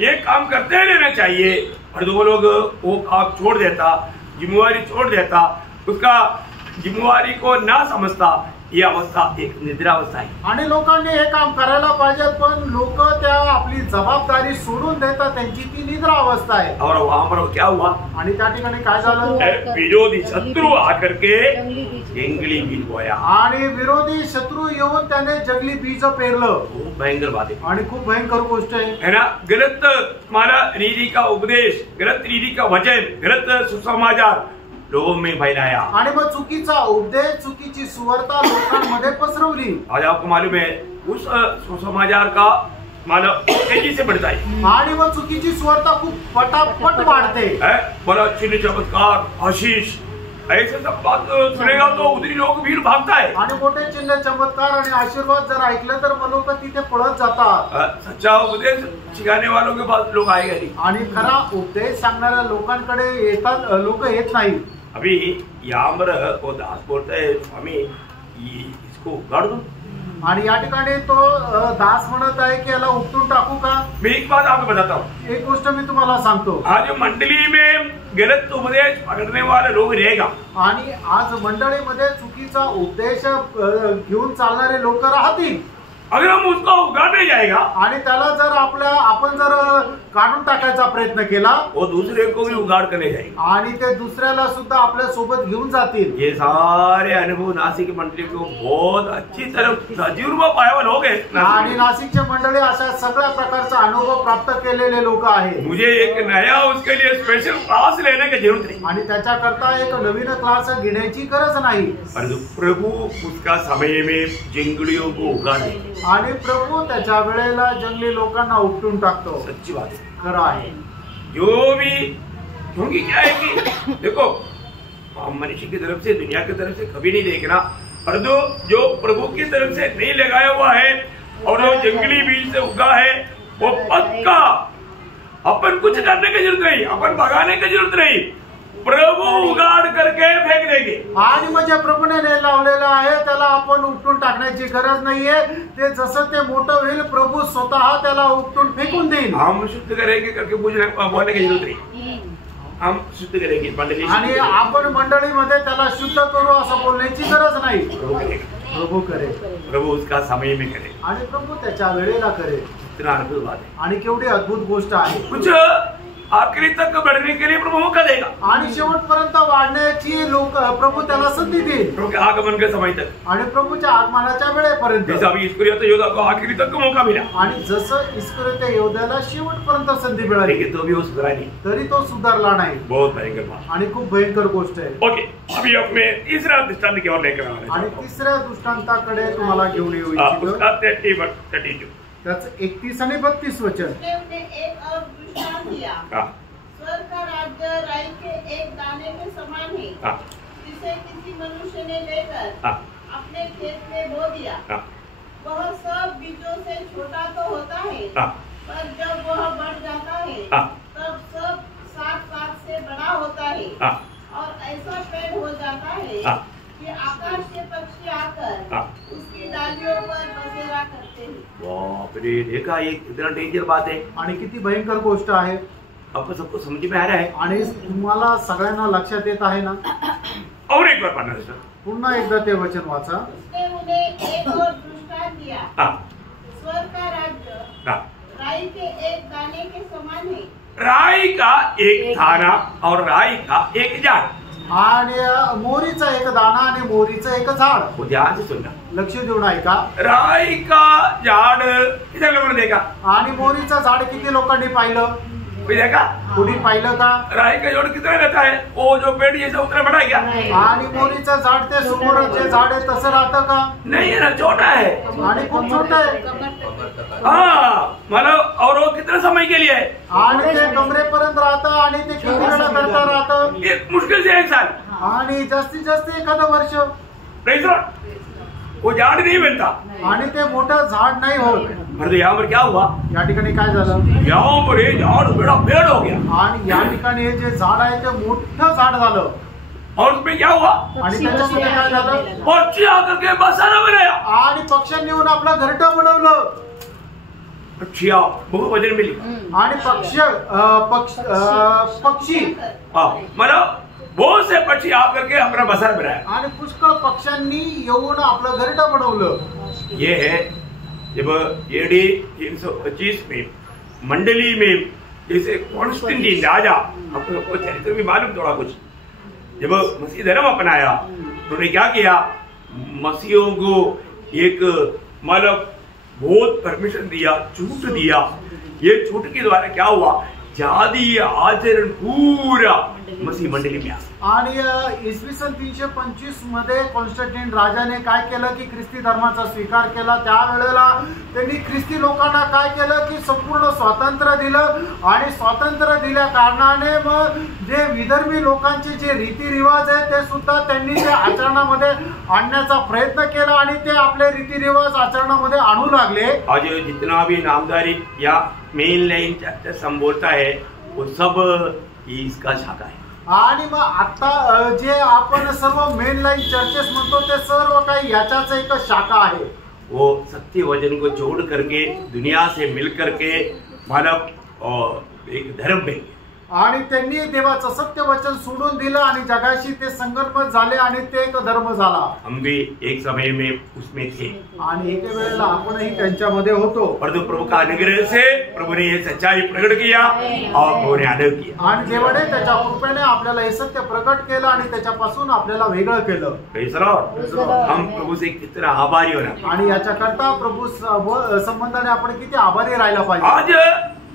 एक काम करते रहना चाहिए और जो लोग वो काम छोड़ देता, जिम्मेवारी छोड़ देता, उसका जिम्मेवारी को ना समझता, ही अवस्था एक निद्रा अवस्था आहे। आणि लोकांनी हे काम करायला पाहिजे पण लोक त्या आपली जबाबदारी सोडून देतात, त्यांची ती निद्रा अवस्था आहे। और वहां पर क्या हुआ? आणि त्या ठिकाणी काय झालं? विरोधी शत्रु आकर के जंगली बीज बोया। आणि विरोधी शत्रू येऊन त्याने जंगली बीज पेरलं। खूप भयंकर बात है, आणि खूप भयंकर गोष्ट है ना? गलत हमारा रीति का उपदेश, गलत रीति का वचन, गलत सुसमाचार लोगों में फैलाया। आणि मग चुकीचा उपदेश, चुकीची सुवार्ता लोकांमध्ये पसरवली। आज आपको मालूम है उस सुसमाचार का मतलब तेजी से बढ़ता है। आणि मग चुकीची सुवार्ता खूप पटापट वाढते। बड़ा चिन्ह चमत्कार आशीष ऐसे सब बात सुनेगा तो उधरी लोग भीड़ भागता है। आणि मोठे चिन्ह चमत्कार आणि आशीर्वाद जर ऐकलं तर मग लोक तिथे पळत जातात। सच्चा उपदेश सिखाने वालों के पास लोग आएगा नहीं। आणि खरा उपदेश सांगणाऱ्या लोकांकडे येतात लोक येत नाही। अभी यहाँ पर वो दास बोलता है स्वामी इसको उगाड़ दो। आणि या ठिकाणी तो दास म्हणत आहे की याला उपटून टाकू का? मैं एक बात आपको बताता हूँ, एक गोष्ट मी तुम्हाला सांगतो। आज मंडली में गलत उपदेश पकड़ने वाले लोग रहेगा। आणि आज मंडळीमध्ये चुकीचा उपदेश घेऊन चालणारे लोक राहतील। अगर हम उसको उगाड़ने जाएगा आणि त्याला जर आपण जर काढून टाकायचा प्रयत्न केला, वो दूसरे को भी उगाड़ करने जाएगा आणि ते दुसऱ्याला सुद्धा आपल्या सोबत घेऊन जातील। ये सारे अनुभव नासिक मंडली को बहुत अच्छी तरह तजुर्बा पाया हुआ लोग हैं। आणि नाशिकचे मंडळी अशा सगळ्या प्रकारचा अनुभव प्राप्त केलेले लोक आहेत। मुझे एक नया उसके लिए स्पेशल क्लास लेने की जरूरत नहीं, आणि त्याच्याकरता एक नवीन क्लास घेण्याची गरज नाही। परंतु प्रभु उसका समय में जंगलियों को उगाड़े। आणि प्रभू त्याच्या वेळेला जंगली लोकांना उपटून टाकतो। सच्ची बात है, खरं आहे। जो भी क्योंकि क्या है कि देखो हम मनुष्य की तरफ से दुनिया की तरफ से कभी नहीं देखना, और जो प्रभु की तरफ से नहीं लगाया हुआ है और वो जंगली बीज से उगा है वो पक्का अपन कुछ करने की जरूरत नहीं, अपन भगाने की जरूरत नहीं, प्रभु उगाड़ करके फेंक देंगे। आणि म्हणजे प्रभूने लावलेलं आहे त्याला आपण उपटून टाकण्याची गरज नाहीये। ते जसं ते मोठं होईल प्रभू स्वतः त्याला उपटून फेकून देईल। हम शुद्ध करेंगे करके बोलने की जरूरत नहीं। हम शुद्ध करेंगे मंडली आणि आपण मंडळीमध्ये त्याला शुद्ध करू असं बोलण्याची गरज नाही. प्रभू करे, प्रभु उसका समय में करे आणि प्रभू त्याच्या वेळेला करे. इतना अद्भुत बात है. आणि केवढी अद्भुत गोष्ट आहे. कुछ आखिरी तक बढ़ने के लिए प्रभु मौका देगा. आणि शेवटपर्यंत वाढण्याची लोक प्रभू त्याला संधी देईल. प्रभु के आगमन के समय तक आणि प्रभूच्या आगमनाच्या वेळेपर्यंत. जैसा अभी इस्करियोत योद्धा को आखिरी तक मौका मिला. आणि जसं इस्करियोत योद्ध्याला शेवटपर्यंत संधी मिळाली, लेकिन तो भी वो सुधरा नहीं. तरी तो सुधारला नाही. बहुत भयंकर बात. आणि खूप भयंकर गोष्ट आहे. ओके, अभी अपने तीसरा दृष्टांत की ओर लेकर आने. आणि तिसऱ्या दृष्टांताकडे तुम्हाला घेऊन येऊ इच्छितो. उसका 32 त्याचं 31 आणि 32 वचन. उसने उन्हें एक और दृष्टांत दिया. स्वर्ग का राज्य राई के एक दाने के समान है, जिसे किसी मनुष्य ने लेकर अपने खेत में बो दिया. वह सब बीजों से छोटा तो होता है, पर जब वह बढ़ जाता है तब सब साथ से बड़ा होता है और ऐसा पेड़ हो जाता है कि आकाश के पक्षी आकर उसकी डालियों पर बसेरा करते हैं. बाप रे, देखा ये कितना डेंजर बात है. आणि किती भयंकर गोष्ट आहे. आपको सबको समझ में आ रहा है. आणि तुम्हाला सगळ्यांना लक्षात येत आहे ना. और एक बार पढ़ना सर. पुन्हा एकदा ते वचन वाचा. उसने उन्हें एक और दृष्टांत दिया. स्वर्ग का राज्य राई के एक दाने के समान है. राई का एक दाना और राई का एक झाड़. आणि मोरीचा एक दाना आणि मोरीचं एक झाड. वो ध्यान से सुनना. लक्ष देऊन ऐका. राई का झाड़ कितने लोगों ने देखा. आणि मोरीचं झाड किती लोकांनी पाहिलं. कोई देखा. कोणी पाहिलं का. राई का झाड़ कितना रहता है. वो जो पेड़ जैसा उतना बड़ा क्या. आणि मोरीचं झाड ते समोर जे झाड आहे तसं राहतं का. नहीं है ना, छोटा है. आणि खूप छोटं आहे. हाँ, मतलब और वो कितने समय के लिए है. आणि ते कमरेपर्यंत राहतं आणि ते किती वेळा करता राहतं. एक मुश्किल से 1 साल. आणि जास्तीत जास्त एखादं वर्ष. Praise the Lord. वो झाड़ नहीं बनता. आणि ते मोठं झाड नाही होत. पर यहाँ पर क्या हुआ. या ठिकाणी काय झालं. यहाँ पर ये झाड़ बड़ा पेड़ हो गया. आणि या ठिकाणी हे जे झाड आहे ते मोठं झाड झालं. और उसमें क्या हुआ. आणि त्याच्यामध्ये काय झालं. पक्षी आकर के बसाना बनाया. आणि पक्ष्यांनी येऊन आपलं घरटं बनवलं. पक्षी बहुत वजन मिली. आणि पक्षी मतलब बहुत से पक्षी आकर के अपना बसर बनाया. आणि पुष्कळ पक्ष्यांनी येऊन आपलं घरटं बनवलं. ये है जब AD 325 में मंडली में जैसे कॉन्स्टेंटाइन राजा, आपको चरित्र भी मालूम थोड़ा कुछ, जब मसीह धर्म अपनाया उन्होंने क्या किया. मसीहों को एक मतलब बहुत परमिशन दिया, छूट दिया. ये छूट के द्वारा क्या हुआ. जातीय आचरण पूरा मसीह मंडली में. आणि इसवी सन 325 मध्ये कॉन्स्टंटाइन राजाने काय केलं की ख्रिस्ती धर्माचा स्वीकार केला. त्यावेळेला त्यांनी ख्रिस्ती लोकांना काय केलं की संपूर्ण स्वातंत्र्य दिलं. आणि स्वातंत्र्य दिल्या कारणाने मग जे विधर्मी लोकांचे जे रीतिरिवाज आहे ते सुद्धा त्यांनी ते आचरणामध्ये आणण्याचा प्रयत्न केला आणि ते आपले रीतिरिवाज आचरणामध्ये आणू लागले. आज जितना भी नामधारी या मेन लाइन चर्च संबोधता है वो सब इसका शाखा है. आणि मग आता जे आपण सर्व मेन लाईन चर्चेस म्हणतो ते सर्व काही याच्याच एक शाखा आहे. वो सत्य वचन को जोड़ करके दुनिया से मिल करके मानव एक धर्म में. आणि त्यांनी देवाचं सत्य वचन सोडून दिलं आणि जगाशी ते संगनमत झाले आणि ते एक धर्म झाला. हम भी एक समय में उसमें थे. आणि एके वेळेला आपणही त्यांच्यामध्ये होतो. परंतु प्रभु का अनुग्रह से प्रभु ने ये सच्चाई प्रकट किया और प्रभु ने आदर किया. आणि देवाने त्याच्या कृपेने आपल्याला हे सत्य प्रकट केलं आणि त्याच्यापासून आपल्याला वेगळं केलं. Praise the Lord. हम प्रभु से कितना आभारी होना. आणि याच्याकरता प्रभु संबंधाने आपण किती आभारी राहायला पाहिजे. आज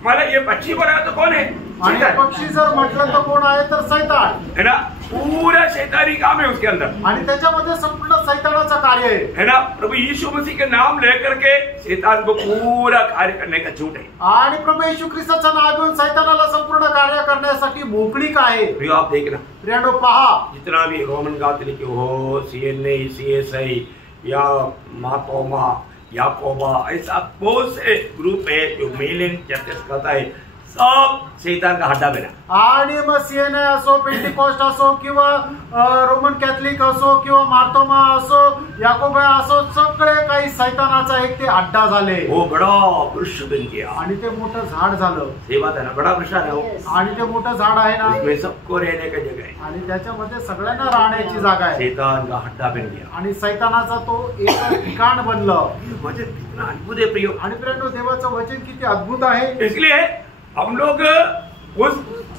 मला ये पक्षी बनाया तो कौन है. आणि पक्षी जर म्हटलं तर कोण आहे तर सैतान है ना. पूरा शैतानी काम है उसके अंदर. आणि त्याच्यामध्ये संपूर्ण सैतानाचं कार्य है ना. प्रभु यीशु मसीह के नाम लेकर के शैतान को पूरा कार्य करने का छूट है. आणि प्रभु येशू ख्रिस्ताचं नाव घेऊन सैतानाला संपूर्ण कार्य करण्यासाठी मोकळीक आहे. प्रिय आप देखना. प्रियानो पहा. जितना भी रोमन कैथोलिक हो, CNA, CSI या मातोमा या कोबा, ऐसा बहुत से ग्रुप है जो मेल इन चर्चेस करता है. सब शैतान का हड्डा बना। आणि मग सीएनए असो, पेंटिकॉस्ट असो किंवा रोमन कॅथलिक असो किंवा मार्तोमा असो, याकोबा असो, सगळे काही सैतानाचा एक ते अड्डा झाले। वो बड़ा वृक्ष बन गया आणि ते मोठं झाड झालं। सही बात है ना, बड़ा वृक्ष है वो, आणि ते मोठं झाड आहे ना, उसमें सबको रहने का जगह है आणि त्याच्यामध्ये सगळ्यांना राहण्याची जागा आहे। शैतान का हड्डा बन गया आणि सैतानाचा तो एक ठिकाण बनलं। वचन कितना अद्भुत है प्रियो। आणि प्रियो, देवाचं वचन किती अद्भुत आहे। इसलिए हम लोग उस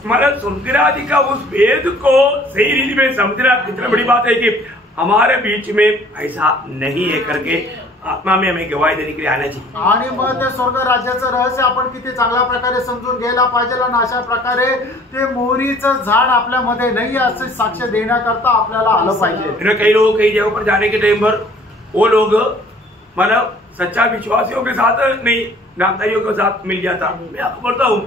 मतलब स्वर्गराज का उस वेद को सही रीति में समझना कितना बड़ी बात है कि हमारे बीच में ऐसा नहीं है करके आत्मा में हमें गवाही देने के लिए आना चाहिए। आणि मग ते स्वर्ग राज्याचं रहस्य आपण किती चांगल्या प्रकारे समजून घ्यायला पाहिजे आणि अशा प्रकारे ते मोहरीचं झाड आपल्यामध्ये नहीं है असे साक्ष्य देण्याकरता आपल्याला आलं पाहिजे। कई लोग कई जगहों पर जाने के टाइम पर वो लोग मतलब सच्चा विश्वासियों के साथ नहीं, नामधारियों के साथ मिल जाता। मैं आपको बोलता हूँ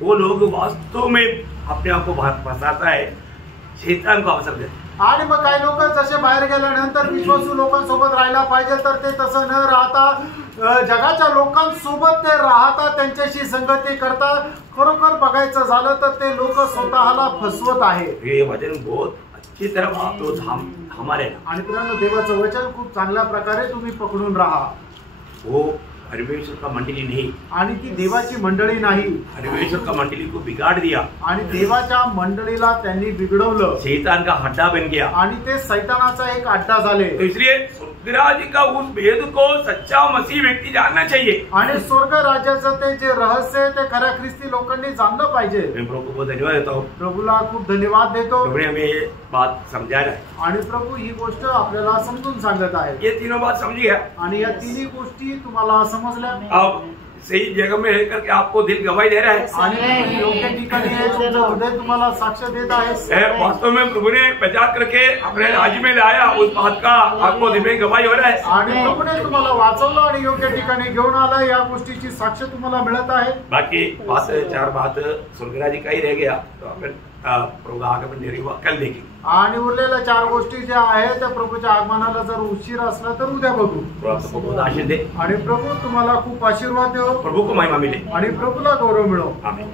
वो लोग वास्तव में अपने आप को फंसाता है, शैतान को अवसर देता है। आणि मग काही लोक जसे बाहेर गेल्यानंतर विश्वासू लोकांसोबत राहायला पाहिजे, तर ते तसं न राहता जगाच्या लोकांसोबत ते राहतात, त्यांच्याशी संगती करतात। खरोखर बघायचं झालं तर ते लोक स्वतःला फसवत आहे। ये वचन बहुत अच्छी तरह आप लोग हमारे आणि मित्रांनो, देवाचं वचन खूप चांगल्या प्रकारे तुम्ही पकडून राहा। वो परमेश्वर का मंडली नहीं, आणि ती देवाची मंडळी नाही। परमेश्वर का मंडली को बिगाड़ दिया आणि देवाच्या मंडळीला त्यांनी बिघडवलं। शैतान का हड्डा बन गया आणि ते सैतानाचा एक अड्डा झाले। तो इसलिए स्वर्गराज का उस वेद को सच्चा मसीह व्यक्ति जानना चाहिए। आणि स्वर्ग राज्याचं ते जे रहस्य आहे ते खऱ्या ख्रिस्ती लोकांनी जाणलं पाहिजे। मैं प्रभु को बहुत धन्यवाद देता हूँ, प्रभूला खूप धन्यवाद देतो। प्रभु ने हमें ये बात समझा रहा है। आणि प्रभू ही गोष्ट आपल्याला समजून सांगत आहे। ये तीनों बात समझी है। आणि या तिन्ही गोष्टी तुम्हाला समजल्या। अब सही जगह में रह करके आपको दिल गवाही दे रहा है। आणि योग्य ठिकाणी आहे, तुमचं हृदय तुम्हाला साक्ष देत आहे। वास्तव में प्रभु ने बचा करके अपने राज्य में लाया, उस बात का आपको दिल में गवाही हो रहा है। आणि प्रभूने तुम्हाला वाचवलं आणि योग्य ठिकाणी घेऊन आला, या गोष्टीची साक्ष तुम्हाला मिळत आहे। बाकी बात चार बात स्वर्गराज का ही रह गया, तो अपन प्रभु का आगमन देरी हुआ कल देखेंगे। आणि उरलेल्या चार गोष्टी ज्या आहेत त्या प्रभूच्या आगमनाला जर उशीर असला तर उद्या बघू। प्रभु आपको बहुत आशीष दे, आणि प्रभू तुम्हाला खूप आशीर्वाद देव, प्रभु को महिमा मिले। आणि प्रभूला गौरव मिळो। आमीन।